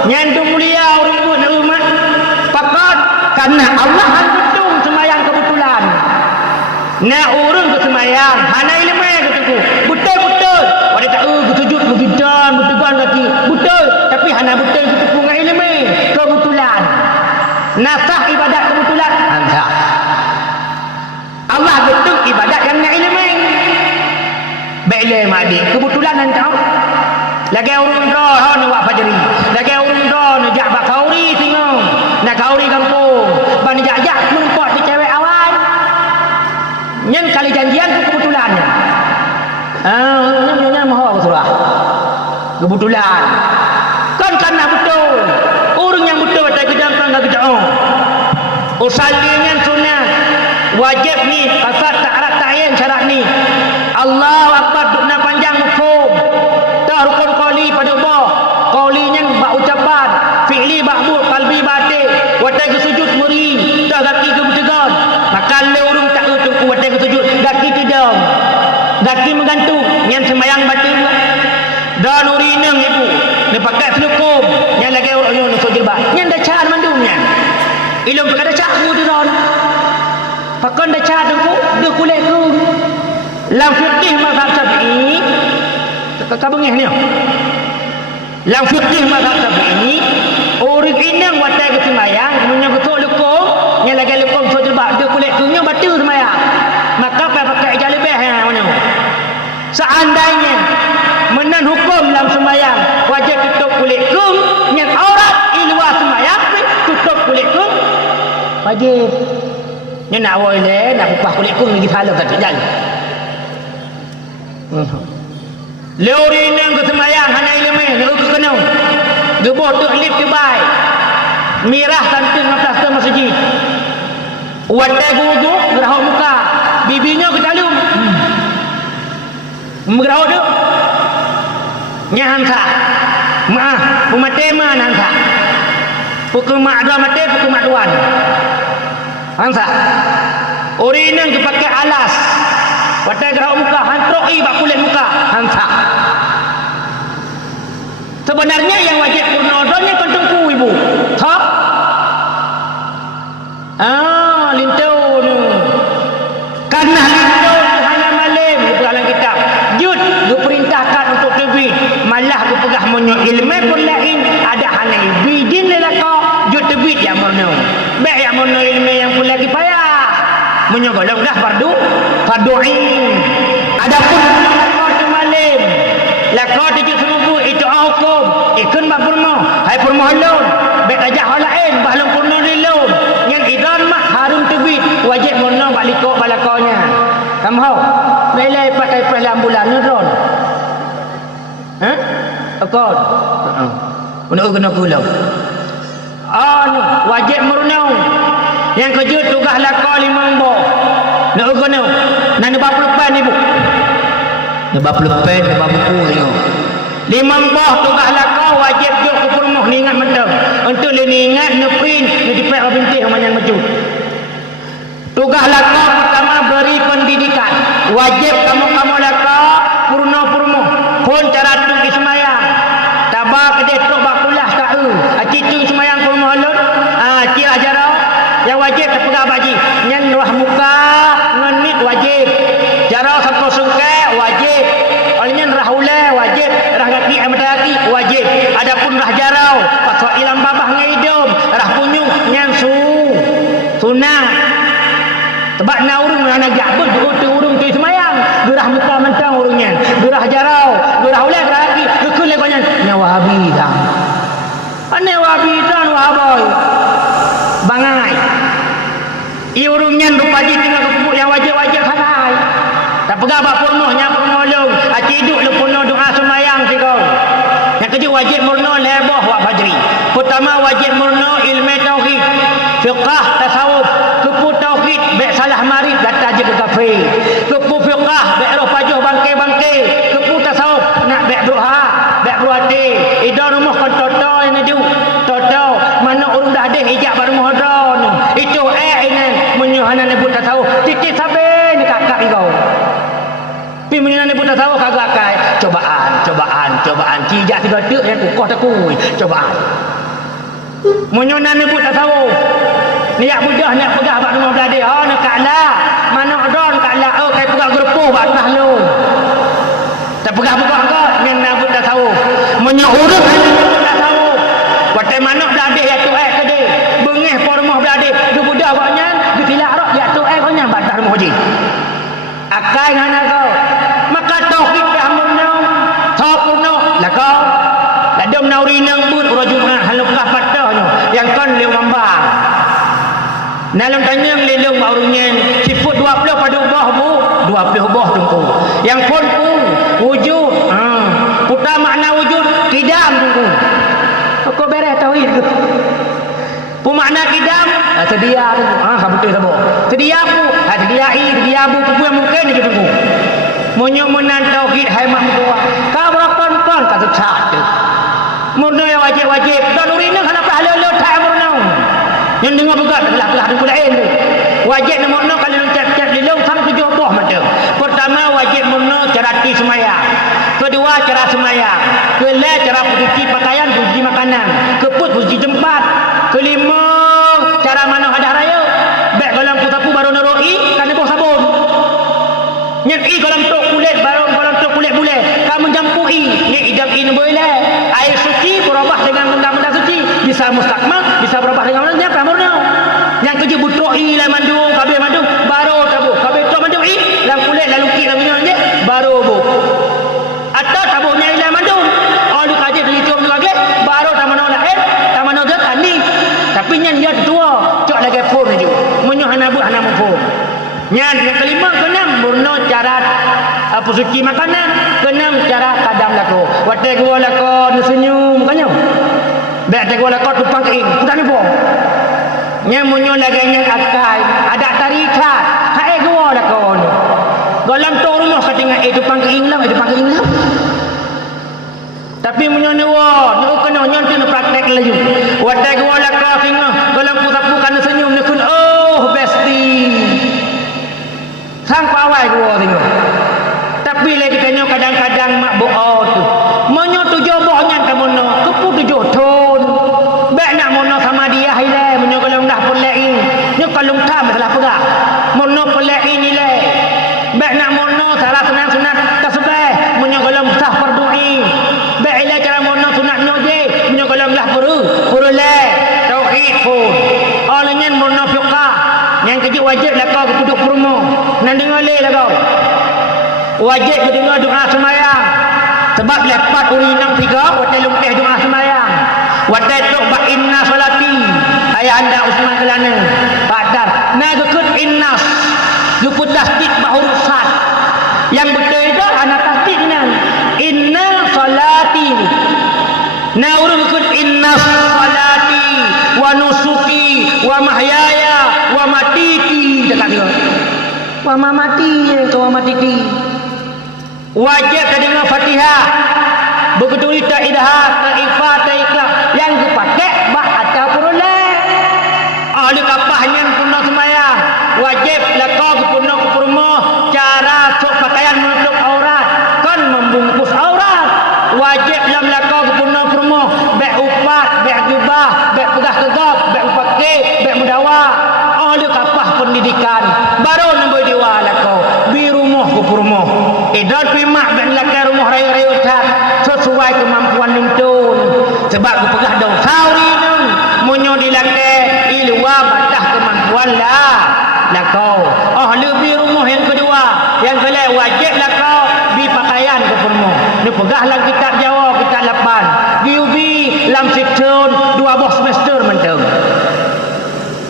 nyentuh mulia orang buat umat pakat karena Allah han betul sembahyang kebetulan na urang ke sembahyang hana ilmu ke tu betul wadah tak ke sujud dan betul lagi betul tapi hana betul kita pungai ilmu kebetulan nasah ibadat kebetulan ansah Allah betul ibadat yang nak ilmu baiklah adik kebetulan entah lagi urung dah ha nak buat fajri lagi urung dah nak jak bak kauri tengok nak kauri kampung ban jak menempot di cewek awal nyen kali janjian tu kebetulannya nyen mahu aku surah kebetulan kan nak betul urung yang betul tak gedang kan enggak gedang usallinya sunat wajib ni kasat ta'arat ta'yin syarat ni Allahu akbar dukna panjang mafhum dah rukun qauli pada Allah qaulinya bak ucapan fi'li ba'bud qalbi batin watai ke sujud muri dah kaki ke bertegan maka le urung tak utuk watai ke sujud kaki tidak kaki menggantung yang sembayang batin dah nurineng ibu dia pakai pelukum yang lagi orang yang nak sujud bak yang dah cah mandumnya ilmu perkara cah mudiran pakon dah cah tu dia kulit ku lam fiqih mazhab Syafi'i kabengih ni lam fiqih mazhab Syafi'i orang inang watai ke sembahyang punya betul lukum yang lagi lukum sujud bak dia kulit kunya batal sembahyang maka pakai jalibah ha mana seandainya menan hukum dalam sembahyang wajib tutup kulit kum yang aurat di luar sembahyang tutup kulit kum wajib ni nak awal le nak upah kulit kum lagi salah tak jalan leorina ke sembahyang hanya ilmu nak ke kena gebor tu lip ke bai mirah tanting atas tu masjid wadai wudu gerah muka bibinya ke dalam gerah tu nyahan sa maah pematema nansa pukul mak dua mate pukul mak duan hansa urina ke pakai alas wadai gerah muka hantroi bak kulit muka hansa sebenarnya yang wajib purnodonnya kentengku ibu tak lintau ni karena lintau hanya malam di dalam kitab jud diperintahkan untuk terbit malah aku pegah monyo ilmu pun lain ada hanai bidin lelaka jud terbit yang monyo baik yang monyo ilmu yang pun lagi payah monyo golong dah fardu ain adapun lelaka tu malam lelaka tu semua itu hukum ikun mak purno hai purno halun baik ajak hal lain bahlum purno dilun yang idan mak harum terbit wajib monyo balikok balakonya kamu tahu belai pakai pelan bulan ni ron akod untuk kena pulau ni wajib merunau yang kerja tugas lakar 5 boh nak kena nak nebak pelupan ibu nebak pelupan nebak buku ni 5 boh tugas lakar wajib jok ke rumah ni ingat mentang untuk ni ingat ni print ni dipek bintik amanyan maju tugas lakar pertama beri pendidikan wajib kamu lakar purna pun cara tu di semayang tabak kedai tok bakulah tahu citu semayang pun halun ci ajarau yang wajib terpegang baji nyen ruah muka ngenit wajib jarau sampai sungkai wajib olehnya rah ule wajib rah kaki mata kaki wajib adapun rah jarau pasal ilam babah ngaidom rah punyung nyen sunat sebab na urung nak gabut urung tu semayang gerah muka mentang urungnya gerah jarau gerah ulai gerah lagi gekul lekonya nyawa habidah ane wahabidah wahaboy bangai i urungnya rupaji tinggal kepuk yang wajib-wajib sanai tak pegang bak purnohnya purnolong aciduk le purnoh doa semayang si kau yang kedua wajib murno leboh wak fajri pertama wajib murno ilmu tauhid fiqah tasawuf kepu tauhid baik salah marid datang je ke kafe kepu fiqah baik roh pajuh bangkai kepu tasawuf nak baik doa baik berwati idah rumah kan toto yang ada toto mana orang dah ada hijab baru muhadran itu ini menyuhana nebut tasawuf titik sabar ni kakak kau pi menyuhana nebut tasawuf kagak kai cobaan cijak tiga tek yang kukuh takui cobaan menyuhana nebut tasawuf niat mudah nak pegah bak rumah beladi nak kala mana don kala kai pegah gerpuh bak tah lu tak pegah kau ni nak buat tahu dalam tanya ngelilung barunya sifut 20 pada ubah bu 20 ubah tunggu yang pun wujud putar makna wujud kidam tunggu kau beres tauhid ke pu makna kidam sedia tunggu betul sabo sedia pu sedia bu yang mungkin je tunggu munyo menan tauhid hai mak tua kau berkon-kon ka sesat tu mun yang wajib dan urina kenapa halal tak murna yang dengar begat belah dengan lain tu wajib nak kalau cap-cap di laut sang 7 buah macam pertama wajib murna cara ti sembahyang kedua cara sembahyang kelima cara cuci pakaian cuci makanan keput cuci tempat kelima cara mana hadah raya baik dalam putapu baru neroi kan bos sabun nyai dalam tok kulit baru dalam tok kulit boleh kamu jampui ni idam ini boleh air suci berubah dengan benda-benda suci bisa mustakmal bisa berubah dengan benda yang kamurnya yang kerja butroi lah mandung kabel mandung baru tabu kabel tok mandung dalam kulit lalu ki dalam minyak baru bu atau tabuhnya ilah mandung lu kaji dari cium tu lagi baru taman lain taman dah tani tapi nyan dia tua cok lagi pun je munyo hana bu hana pun nyan yang kelima keenam murno cara apa suci makanan keenam cara kadam lako watai gua lako senyum kanyo baik tak gua lako tupang keing putar ni po nya munyo lagi nya akai ada tarika hae gua lako ni dalam tu rumah ketinggal tupang keing lah tapi munyo ni wa ni kena nyon tu praktek laju watai gua lako singa dalam putapu kan senyum ni kun besti sang pawai gua tengok tapi lagi tanya kadang-kadang mak boh tu monyo tujuh bohnya kamu no kepu tujuh ton baik nak mono sama dia ile monyo kalau dah pulai ni kalau tak masalah pegak mono pulai ni le baik nak mono salah sunat tasbih monyo kalau sah fardui baik ile cara mono sunat nyoje monyo kalau dah perlu le tauhid pun olehnya mono fiqah yang kerja wajib lah kau duduk rumah nak dengar leh lah kau wajib dengar doa sembahyang sebab lepas urinang 3 watai lumpih doa sembahyang watai tok ba inna salati ayah anda Usman kelana badar na gekut innas gekut tasdik ba huruf sad yang betul itu anak tasdik nan inna salati na huruf gekut inna salati wa nusuki wa mahyaya wa matiki dekat dia wa mamati ke wa matiki wajib dengar Fatihah begitu kita idhar ifa ikhlas yang dipakai bah ataupun le ahli kapahnya punah sembahyang wajib lekau punah kurma cara sok pakaian menutup aurat kan membungkus aurat wajib lam lekau punah kurma baik upat baik jubah baik pedah tegap baik upake baik mudawa ahli kapah pendidikan baru nombor dewa lekau bi rumah ku kurma idan pimak ben lakai rumah raya-raya utat sesuai kemampuan nintun sebab ku pegah dong sauri nung munyo dilakai ilwa batas kemampuan lah kau lebih rumah yang kedua yang kelai wajib lah kau di pakaian ke rumah ni pegah lah kitab Jawa kitab 8 diubi lam setahun 2 buah semester mentang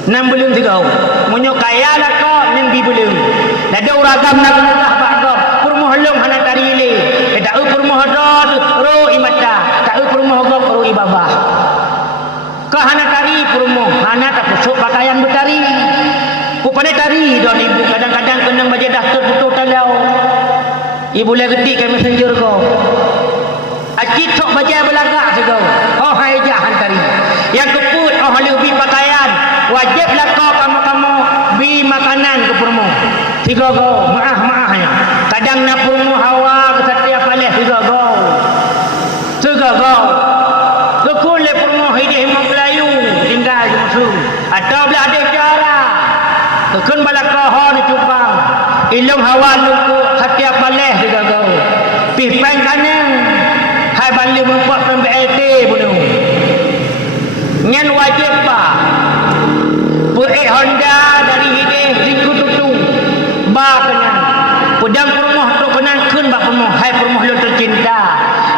6 bulan 3 munyo kaya lah kau yang bi belum ada uragam nak murah bagam rumah long hana tarile tak rumah dod ro imata tak rumah gok ro ibabah ka hana tari rumah hana tak pusuk pakaian bertari pupane tari don ibu kadang-kadang kenang baje daftar putus talau ibu le getik ke messenger ko acit sok baje belagak segau hai jahan tari yang keput lebih pakaian wajib lah kau kamu bi makanan ke rumah 3 go maah-maahnya kadang nak rumah hawa ke setiap palih 3 go kekul le rumah hidup Melayu tinggal je musuh atau belah ada cara kekun balak kohon cupang ilum hawa luku setiap palih 3 go pipeng kanang hai balik membuat PMBLT bunuh nyan wajib pak Honda dari hidup zikut tutu ba kenan pedang rumah tu kenan kun ba rumah hai rumah lu tercinta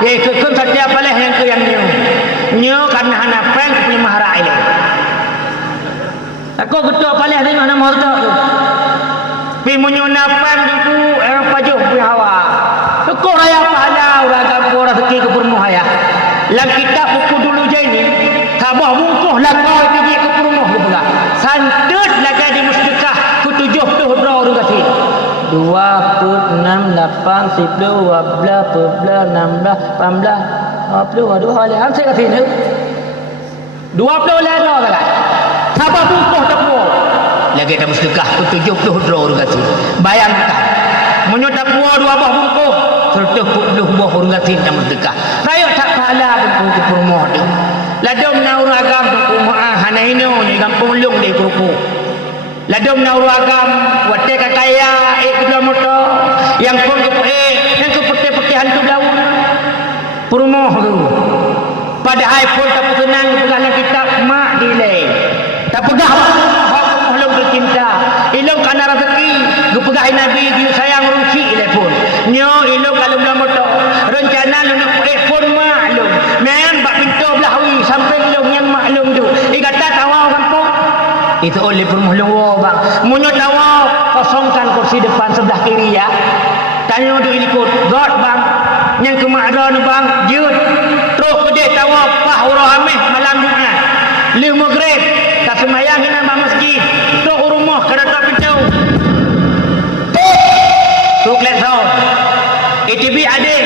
ye kun setiap palih yang ke yang nyu karena hana prank punya mahara ini Aku ketua paling tengok nama harta tu. Pi menyonapan tu orang pajuh pi hawa. Kau raya pahala orang kampung orang seki ke permuhaya. Lang kitab buku dulu je ni. Tabah bungkuh lah kau pergi ke permuh ke belah. Santut lagi di mustikah ku 70 orang kasih. 2 put 6 8 10 12 14 16 18 20 aduh hal saya kasih ni 20 lera kan sabar bungkuh tepuk lagi ada mustikah ku 70 orang kasih bayangkan menyudah puah 2 buah bungkuh serta 10 buah orang kasih dalam mustikah saya tak pahala bungkuh ke rumah tu ladom naur agam tu rumah hana ini ni kampung long di kerupuk ladom naur agam wate kakaya kilometer yang pun yang ke peti-peti hantu daun perumah tu padahal pun tak senang pegang kitab mak delay tak pegang hak belum bercinta ilmu kana rezeki gu pegang nabi dia sayang rusi telefon nyo ilmu kalau belum motor rencana lu nak pun maklum men bak pintu belah wi sampai lu yang maklum tu kata tawau kampung itu oleh permuhlung bang munyo tawau kosongkan kursi depan sebelah kiri ya tanya duk ikut god bang yang kemakron bang jut terus pedih tawau pah urah ameh malam Jumaat 5 maghrib tak semayang kena bang masjid terus rumah kada tak pintu tu klet sound ITB adik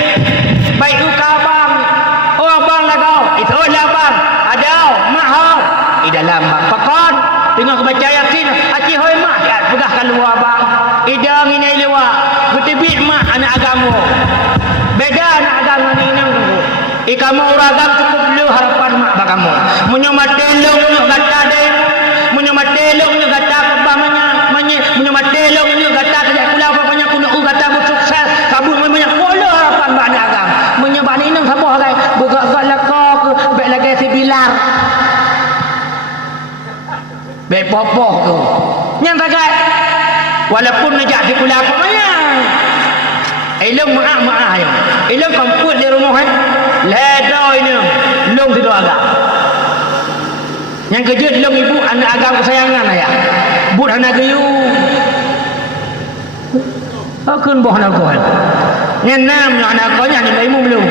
baik tu bang oh abang lah kau itu lah bang ada mahal di dalam bang pakon tengok baca yasin aci hoi mak dia pegah keluar bang idang ini lewa betibik mak anak agama beda anak agama ni nang ikamu uragam cukup lu harapan mak bagamu menyomat telong nu gata deh menyomat telong nu gata kebamanya menyomat telong nu gata kerja kula apa-apanya kuno gata bersukses kabut banyak pula harapan mak anak agama menyobat ni nang sabuh kai begak-gak lekok baik lagi si bilar baik popoh tu yang takat walaupun najak si kula apa banyak ilmu maaf yang ilmu kamput di rumah kan leda ini long tidur agak yang kejut long ibu anak agak kesayangan ayah but anak gayu akun boh anak kau yang enam anak kau yang ibu belum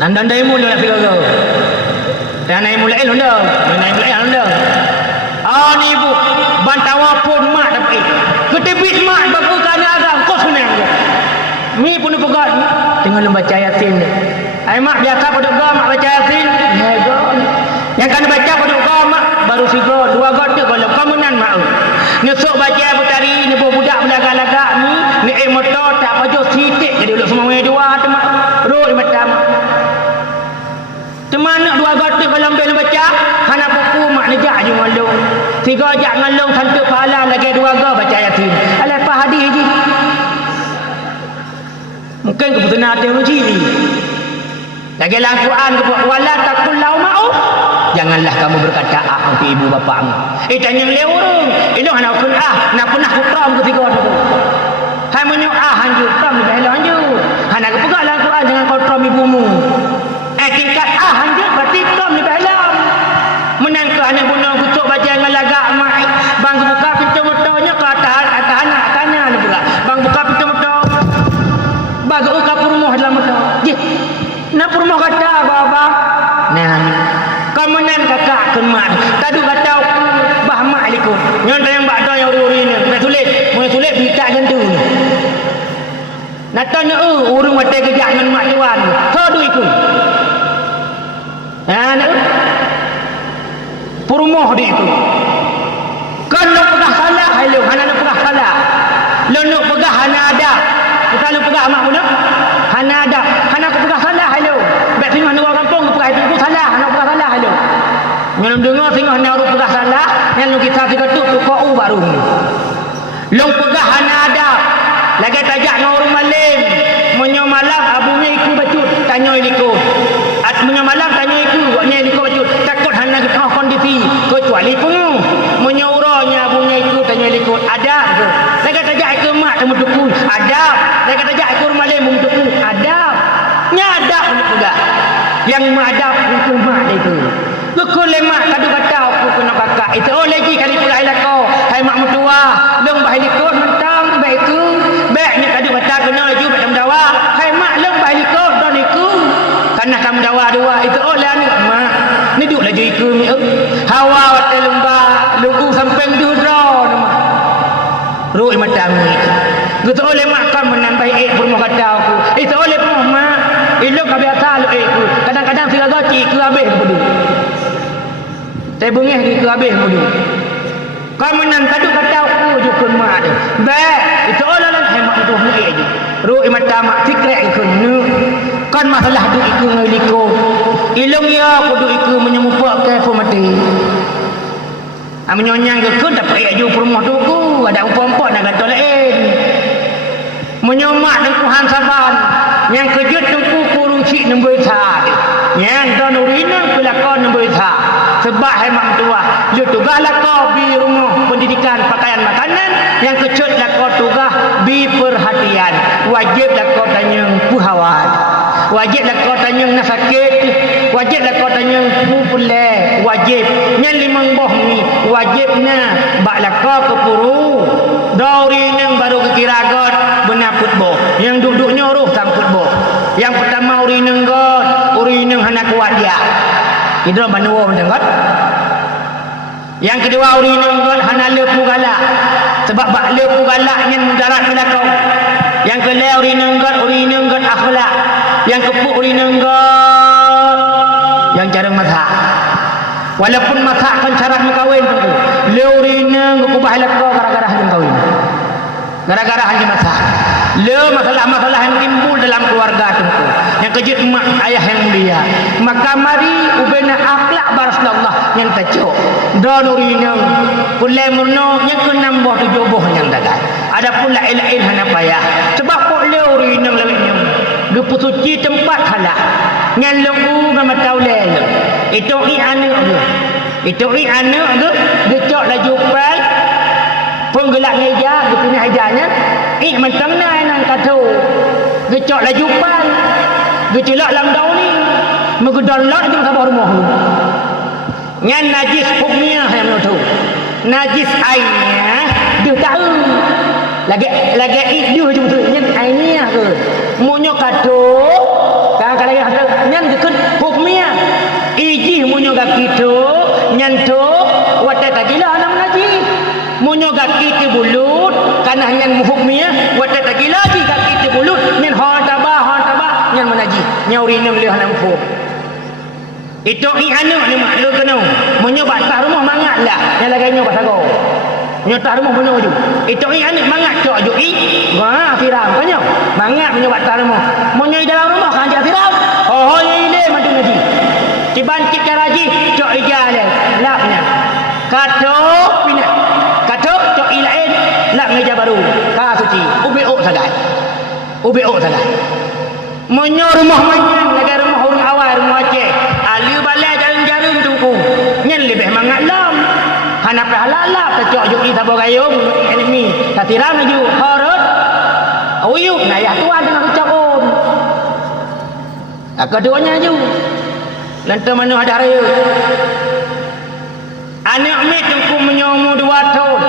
anda ibu nak pergi kau dan ibu mulai dah mulai dah ah ni ibu bantawa pun mak tapi ketebit mak bagus kana agak kau senang je mi pun pegat tengok baca yasin ni ai mak biasa pada gua mak baca yasin nego yang kan baca pada gua mak baru sigo 2 gotek kalau kemenan mak nyesok baca putari ni budak belaga-laga ni motor tak pajo sitik jadi uluk semua dua tu mak roi macam Temana 2 gotek kalau ambil baca hana buku mak nejak je ngalung 3 jak ngalung santuk pahala lagi 2 go baca yasin alai pa hadis je mungkin keputusan hati uji ni lagi dalam Quran wala taqul lau ma'u janganlah kamu berkata untuk ibu bapakmu tanya le urung ini hana kun nak pernah hutram ketiga tu hai menyu hanjur tam dah lah hanjur hana ke pegang dalam Quran jangan kau tram ibumu tingkat hanjur berarti tram ni dalam menang ke anak bunda kucuk baca dengan lagak mai bang buka pintu motornya ke atas anak tanya ni pula bang buka pintu motor bagi uka rumah dalam motor je nak rumah kata baba nah kemenan kakak kemat tadu kata bah mak liku nyon yang bakda yang uri-uri ni boleh tulis berita macam tu ni nak tanya urung mati kejak dengan mak tuan tadu ikut nak perumah dia itu kan nak pegah salah hello hana nak pegah salah lo nak pegah hana ada kita lu pegah mak pun hana ada hana aku pegah salah hello baik tengah orang kampung pegah itu salah hana pegah salah hello yang dengar tengah hana orang pegah salah yang lu kita tu kau baru lo pegah hana ada lagi tajak dengan orang malim menyo malam abunya ikut bacut tanya ikut menyo malam tanya ikut waknya ikut bacut takut hana kau kondisi kecuali pun menyoranya abunya ikut tanya ikut ada ke lagi tajak ikut mak temu dukun ada lagi tajak ikut malim temu dukun ada nyada punya pegah yang madap itu mak itu Kukul lemak kadu kata aku kena kakak. Itu oh lagi kali pula ilah kau. Hai mak mutua. Leng bahili kau mentang baik itu. Baik ni kadu kata kena lagi baik dalam dawa. Hai mak leng bahili kau dan iku. Karena kamu dawa dua. Itu oh lah ni mak. Ni duk lagi iku ni. Hawa wate lembah. Lugu samping dudra. Ruh matang ni. Gitu oleh mak kau menambah bermuh kata aku. Itu oleh mak. Ilok kebiasaan lu iku. Kadang-kadang sila gaci iku habis bedu. Saya bengih ke habis mudu. Kau menang kadu kata aku jukun mak dia. Baik, itu olalan hemat itu ni aja. Ruh mata mak fikrek ikun nu. Kan masalah du iku ngeliko. Ilung ya kudu iku menyemupak ke mati. Menyonyang ke kun dapat aju perumah tu ku. Ada umpampak nak gantung lain. Menyomak dengkuhan saban. Yang kejut dengku kurusi nombor sah. Yang dan urinang pelakon nombor sah. Sebab hemat tua dia tugaslah kau di rumah pendidikan pakaian makanan yang kecutlah kau tugas di perhatian wajiblah kau tanya puhawan wajiblah kau tanya nak sakit wajiblah kau tanya puleh wajib yang limang boh ni wajibnya baklah kau kepuru dari nang baru kekiragot benaput boh yang duduknya roh sangkut boh yang pertama urinang god urinang hana kuat dia Idra manuwa mendengar. Yang kedua urinang god hana lepu galak. Sebab bak lepu galak nyen mudarat kepada kau. Yang kedua urinang god akhlak. Yang kepuk urinang god yang cara masak. Walaupun masak kan cara mengkawin tu. Le urinang kubah lak kau gara-gara hang kawin. Gara-gara hang masak. Le masalah-masalah yang timbul dalam keluarga tu. Yang kejut mak ayah yang mulia. Maka mari ubena akhlak Rasulullah yang tecuk. Dan urinang kulai murno yang ke-6 7 boh yang dagat. Ada pula ilail hana payah. Sebab kok le urinang lewatnya. Gepu suci tempat halak. Ngan lengu ngam taulel. Itu i anak tu. Itu i anak tu gecok laju pal. Penggelak meja begini hajanya. I mentang nai nang katu. Gecok laju pal. Gecelak lam daun ni megedon lot di sabah rumah tu. Ngan najis hukumnya yang tu. Najis airnya dia tahu. Lagi dia je betul. Ngan airnya ke. Munyo kado. Kadang-kadang kata ngan dekut hukumnya. Iji munyo kaki tu. Ngan tu watak tak gila nak najis. Munyo kaki tu bulut. Karena ngan hukumnya watak tak gila lagi kaki tu bulut. Ngan hon tabah yang menaji nyauri nem leh nam fu itu i anu ni mak lu kena menyobat tak rumah mangatlah yang lagi nyobat sago nyobat rumah punya ju itu i anu mangat cok ju i wah firam kanyo mangat menyobat tak rumah monyo dalam rumah kan dia firam oh ile madu ngaji dibancik karaji cok ijale lapnya katok pindah katok cok ilain lap ngeja baru ka suci ubi-u sagai Menyo rumah manyan lagi rumah orang awal rumah Aceh. Ali balai jalan-jalan tungku. Nyen lebih mangat lam. Hana pahala tercok juki sabo gayung enemy. Tatiram laju horot. Uyuk nayah tuan tengah kecakun. Keduanya ju. Lantar mana ada raya. Anak mit tungku menyomu 2 tahun.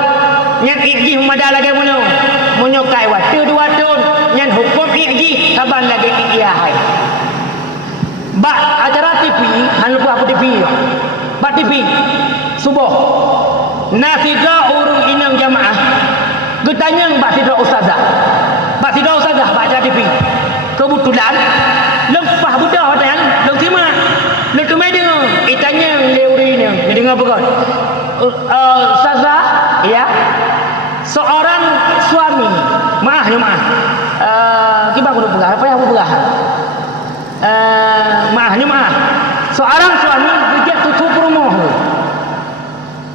Nyen iji humada lagi mana. Menyokai waktu 2 tahun. Nyen hukum iji saban lagi iyahai. Bak acara TV, han lupa aku TV. Bak TV subuh. Nasidah urung inang jamaah. Getanyang bak sidra ustazah. Bak sidra ustazah bak acara TV. Kebetulan lempah budak hotel leng sima. Leng tumai dengar. Itanyang leurina. Dia dengar apa kan? Ustazah, ya. Seorang suami, maaf. Kita aku pegang, apa yang aku pegang? Maaf. Seorang suami kerja tutup rumah.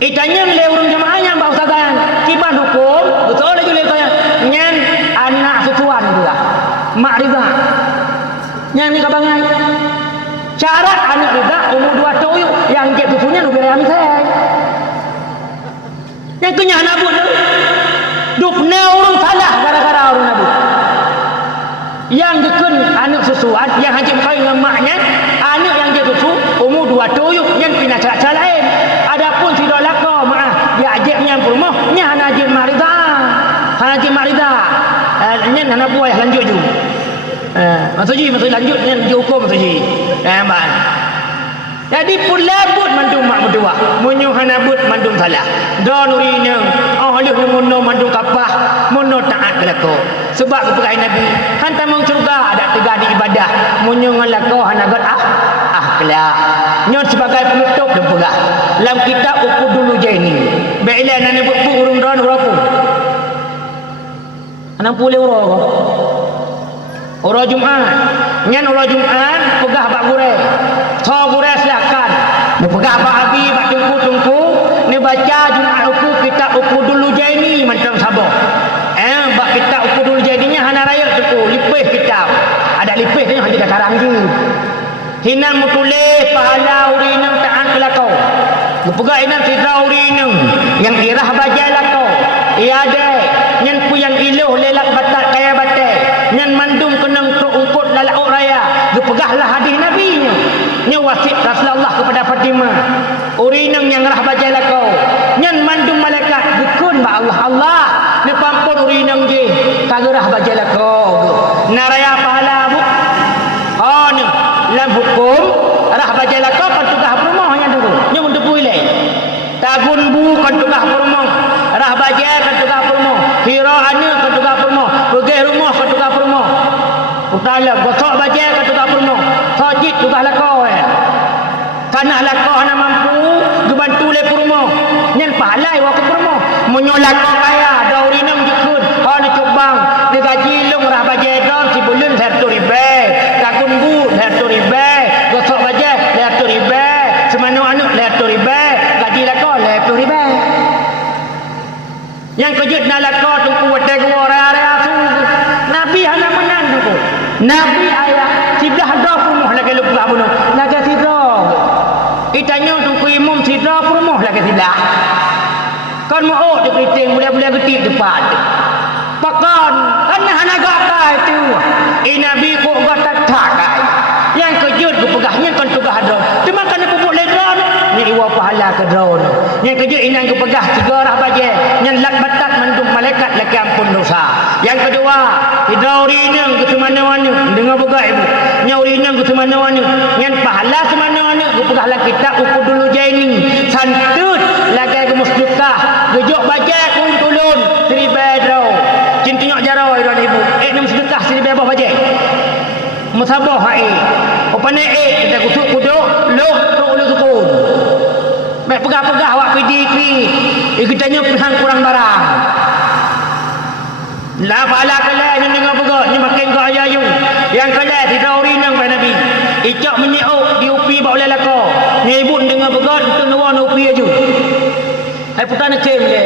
Itanya lewurung jemaahnya mbak ustazan. Kiban hukum, betul lagi lewurungnya. Nyan anak susuan juga. Mak Riza. Yang ni kabangan. Syarat anak Riza umur 2 tahun yang dia susunya lebih dari saya. Yang kenyang nabut tu. Dupna urung salah gara-gara urung nabut. Yang deken anak susuan yang haji kawin dengan maknya anak tak buat lanjut je. Maksud lanjut dengan hukum maksud je. Bang. Jadi pun labut mandum mak berdua. Munyo hanabut mandum salah. Don urina. Oleh munno mandum kapah, munno taat belako. Sebab keperai Nabi, hantar mong surga ada tegak di ibadah. Munyo ngalako hanagat kelak. Nyon sebagai penutup dan pegah. Dalam kitab ukur dulu je ini. Baiklah nak buat urung don berapa? 60 euro. Orang Jumaat. Nyan orang Jumaat pegah bak gureh. Tho gureh silakan. Ni pegah bak abi bak tungku. Ni baca Jumaat ukur kitab ukur dulu je ini macam sabah. Bak kitab ukur dulu je ini hana raya tu lipih kitab. Ada lipih ni hanya dah karang je. Hinan mutulih pahala urinang ta'an kelakau. Lepaga hinan sidra urinang yang irah bajai lakau. Ia ada nyan pu yang iluh lelak batat kaya batai. Nyan mandum kenang tuk ungkut lalak raya. Lepagahlah hadis Nabi nya. Nya wasik Rasulullah kepada Fatimah. Urinang yang rah bajai lakau. Nyan mandum malaikat dukun ba Allah. Ni pampun urinang je. Kagerah bajai lakau. Naraya pahala bu. Ni dalam hukum rah bajala kau kan tugah rumah nya dulu nya untuk puilai tagun bu kan tugah rumah rah bajal kan tugah rumah hiraana kan tugah rumah pergi rumah kan tugah rumah utala gosok bajal kan tugah rumah sajid tugah lakau tanah lakau hana mampu dibantu le rumah nyen pahalai wa ke rumah menyolak kaya daurinang jikun hana cubang ni gaji long rah bajal don si bulun satu ribu tagun bu satu ribu gosok bajal satu ribu semanu anak satu ribu gaji lakau satu ribu yang kejut nak lakau tunggu wadah gua raya su Nabi hana menang tu Nabi ayah sidah dah rumah lagi lupa bunuh lagi sidah itanya tunggu imam sidah rumah lagi sidah kan mau dia keriting boleh-boleh getip depan pakan hana gata itu Nabi kok gata takai yang kejut kepegahnya kan tugah drone cuma kan pupuk ledron ni iwa pahala ke drone yang kejut inang kepegah tiga rah baje yang lak batat mandum malaikat laki ampun dosa yang kedua hidaurinang ke semana-mana dengar pegah ibu nyaurinang ke semana-mana yang pahala semana-mana kepegah lah kita ukur dulu jeni santut lagi ke musdukah gejuk baje pun tulun seribu cintinyok jarau ibu ni musdukah seribu apa baje musabah hai opane kita kuduk lo lu sukun baik pegah-pegah awak PDP ikutanya pihang kurang barang la pala kala yang dengar pegah ni makin kau ayu yang kala tidak urinang pada Nabi icak menyeuk diupi ba oleh lako ni ibu dengar pegah tu nuan upi aju hai putan kem le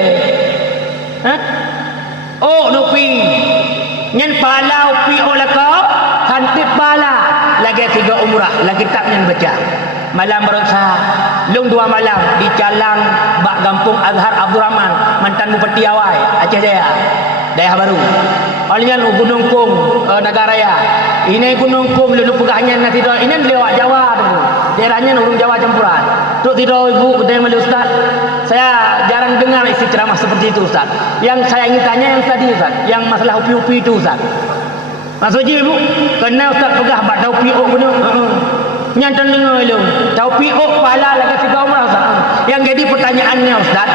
nupi nyen pala upi oleh kau kantip pala lagi 3 umrah lagi tak yang baca malam berasa lung 2 malam di Calang bak Kampung Azhar Abdul Rahman mantan Bupati Awai Aceh Jaya daerah baru olehnya Gunung Kung Nagaraya ini Gunung Kung lu pegahnya nanti ini lewat Jawa tu daerahnya urung Jawa campuran tu tidur ibu kedai mali ustaz saya jarang dengar isi ceramah seperti itu ustaz yang saya ingin tanya yang tadi ustaz yang masalah upi-upi itu ustaz maksudnya ibu kena ustaz pegah bak tau piok guna yang dengar lu tau piok pahala lagi 3 umrah ustaz yang jadi pertanyaannya ustaz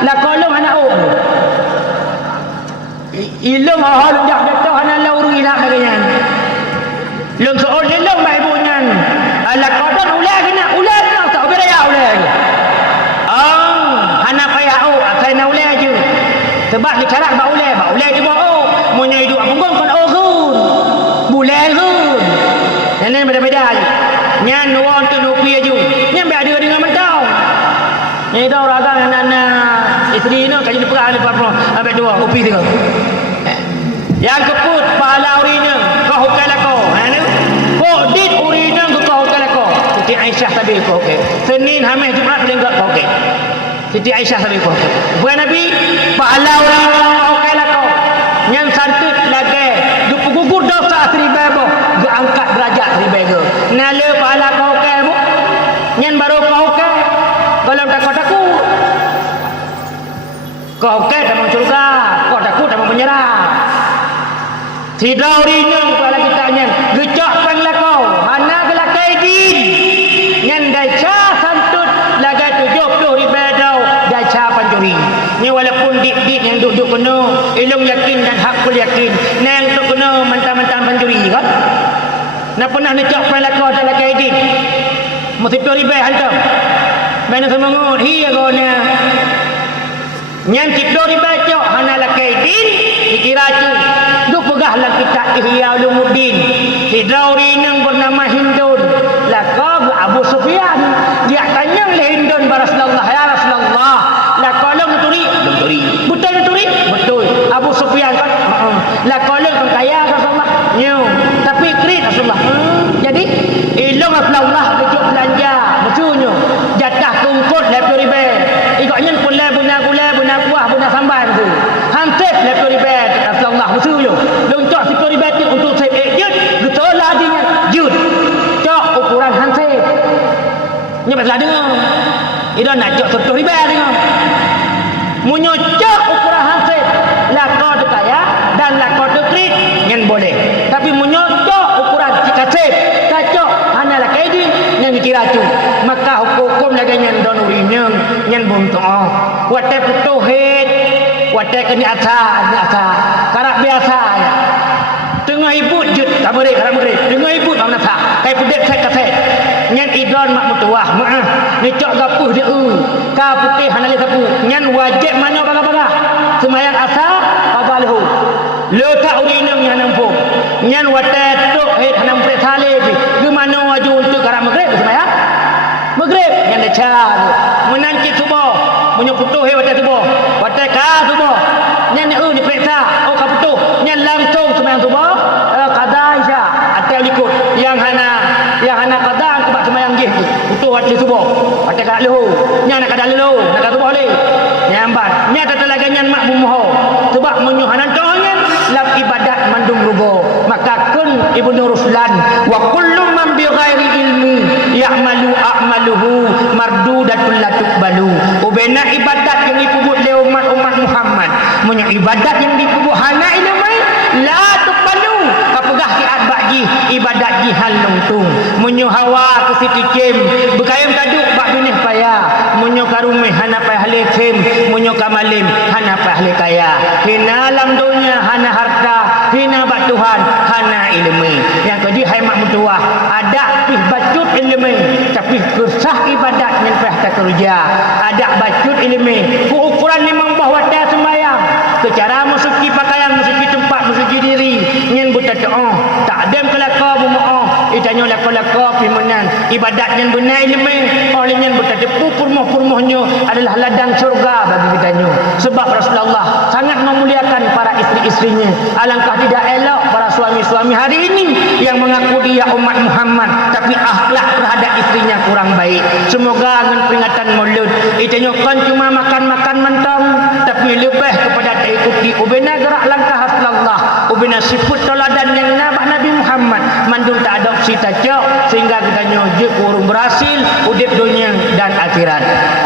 lah kalau anak ilung hal jak betul hana la urung ilak bagainya lung soal ilung bai bunyan ala qadan ulah kena tak beraya ulah hana payah saya nak ulah je sebab dia cara ba ulah dia bawa munyo hidup punggung kon gun bulan gun dan beda-beda nyan won tu nupi aju nyan be ada dengan mentau ni dah raga anak isteri ni kaji perang ni parpro ambek 2 upi 3 yang keput pahala urina kau hukailah kau ni kok dit urina kau hukailah kau Siti Aisyah tadi kau okey Senin Khamis Jumaat lenggak kau okey Siti Aisyah tadi kau okey bukan Nabi pahala urina kau hukailah kau yang santut lagi gugur dosa 1000 boh ge angkat derajat 1000 nala pahala kau okey bu nyan baru kau okey kalau takut kau okey dalam surga kau takut dalam penjara Tidaurinya kepala kita nyan gecak panglakau hana gelakai din nyan daca santut laga 70 ribadau daca pancuri ni walaupun dik-dik yang duduk kena ilmu yakin dan hakul yakin nang tu kena mentang-mentang pancuri kan nak pernah ngecak panglakau dalam lagai din mesti 70 ribai hantam mana semangut hiya gona nyan 70 ribai cok hana lagai din dikira tu du pegahlah kita Ihya Ulumuddin Hidrauri nang bernama Hindun laqab Abu Sufyan dia tanya oleh Hindun Rasulullah ya Rasulullah laqalang turi betul turi betul Abu Sufyan kan laqalang kaya Rasulullah nyo tapi kredit Rasulullah jadi ilung Rasulullah kejut belanja betulnya jatah kungkut 70 ribai ikutnya pula buna gula buna kuah buna sambal tu hansip 70 ribai Rasulullah betulnya loncok 10 ribai untuk saya jut betul lah adanya jut cok ukuran hansip ni pasal dengar ida nak cok 10 ribai dengar menyocok ukuran hansip lakau tu kaya dan lakau tu kredit yang boleh tapi menyocok ukuran kasip kacok hanyalah kaidin yang dikira tu maka hukum lagi yang don urinang yang buntung watai putuh head watai keni asa karak biasa ya tengah ibu jut tak boleh karak boleh tengah ibu tak nak kai pudet saya kaset nyan idron mak mutuah maaf ni cok gapuh dia ka putih hanali sapu nyan wajib mana baga-baga semayang asa babalahu lo tak urinang yang nampung nyan watai tuk head hanam pre salib ke mana waju untuk karak maghrib semayang maghrib yang dah car menanti subuh menyeputuh he watai subuh watai ka subuh nyan ni periksa ka putuh nyan langsung sembahyang subuh qada isya atau ikut yang hana qada aku buat sembahyang je putuh watai subuh watai ka lehu nyan nak kada lehu nak ka subuh le nyambat nya kata lagi nyan mak bumoh sebab menyuhanan tohnya lap ibadat mandung rubo maka kun Ibnu Ruslan wa kullu man bi ghairi ilmi ya'malu a'maluhu mardudatul la tuqbalu ubena ibadat yang dipubut oleh umat Muhammad punya ibadat yang dipubut hana ilmu la tuqbalu kapegah kiat bakji ibadat jihal lungtung munyo hawa ke sitikim bekayam kaduk bak dunih payah munyo karumeh hana payah lekem munyo kamalim hana payah lekaya hina alam dunia hana harta hina bak Tuhan hana ilmu yang kedua hai mak mutuah ada pih bacut ilmu tapi kesah ibadat yang payah tak kerja ada bacut ilmu ukuran memang bahawa dah sembahyang secara musuki pakaian musuki tempat musuki diri nyen buta doa tak ada kelakar bumoh itanya lakar-lakar pimenan ibadat yang benar ilmu oleh yang buta depu purmoh-purmohnya adalah ladang syurga bagi kitanya sebab Rasulullah sangat memuliakan para isteri-isterinya alangkah tidak elok para suami-suami hari ini yang mengaku dia umat Muhammad tapi akhlak terhadap isterinya kurang baik semoga dengan peringatan Maulud itanya kan cuma makan-makan mentang tapi lebih kepada ikuti ubena gerak langkah Rasulullah ubena sifat teladan yang Nabi Muhammad mandung tak adopsi tajak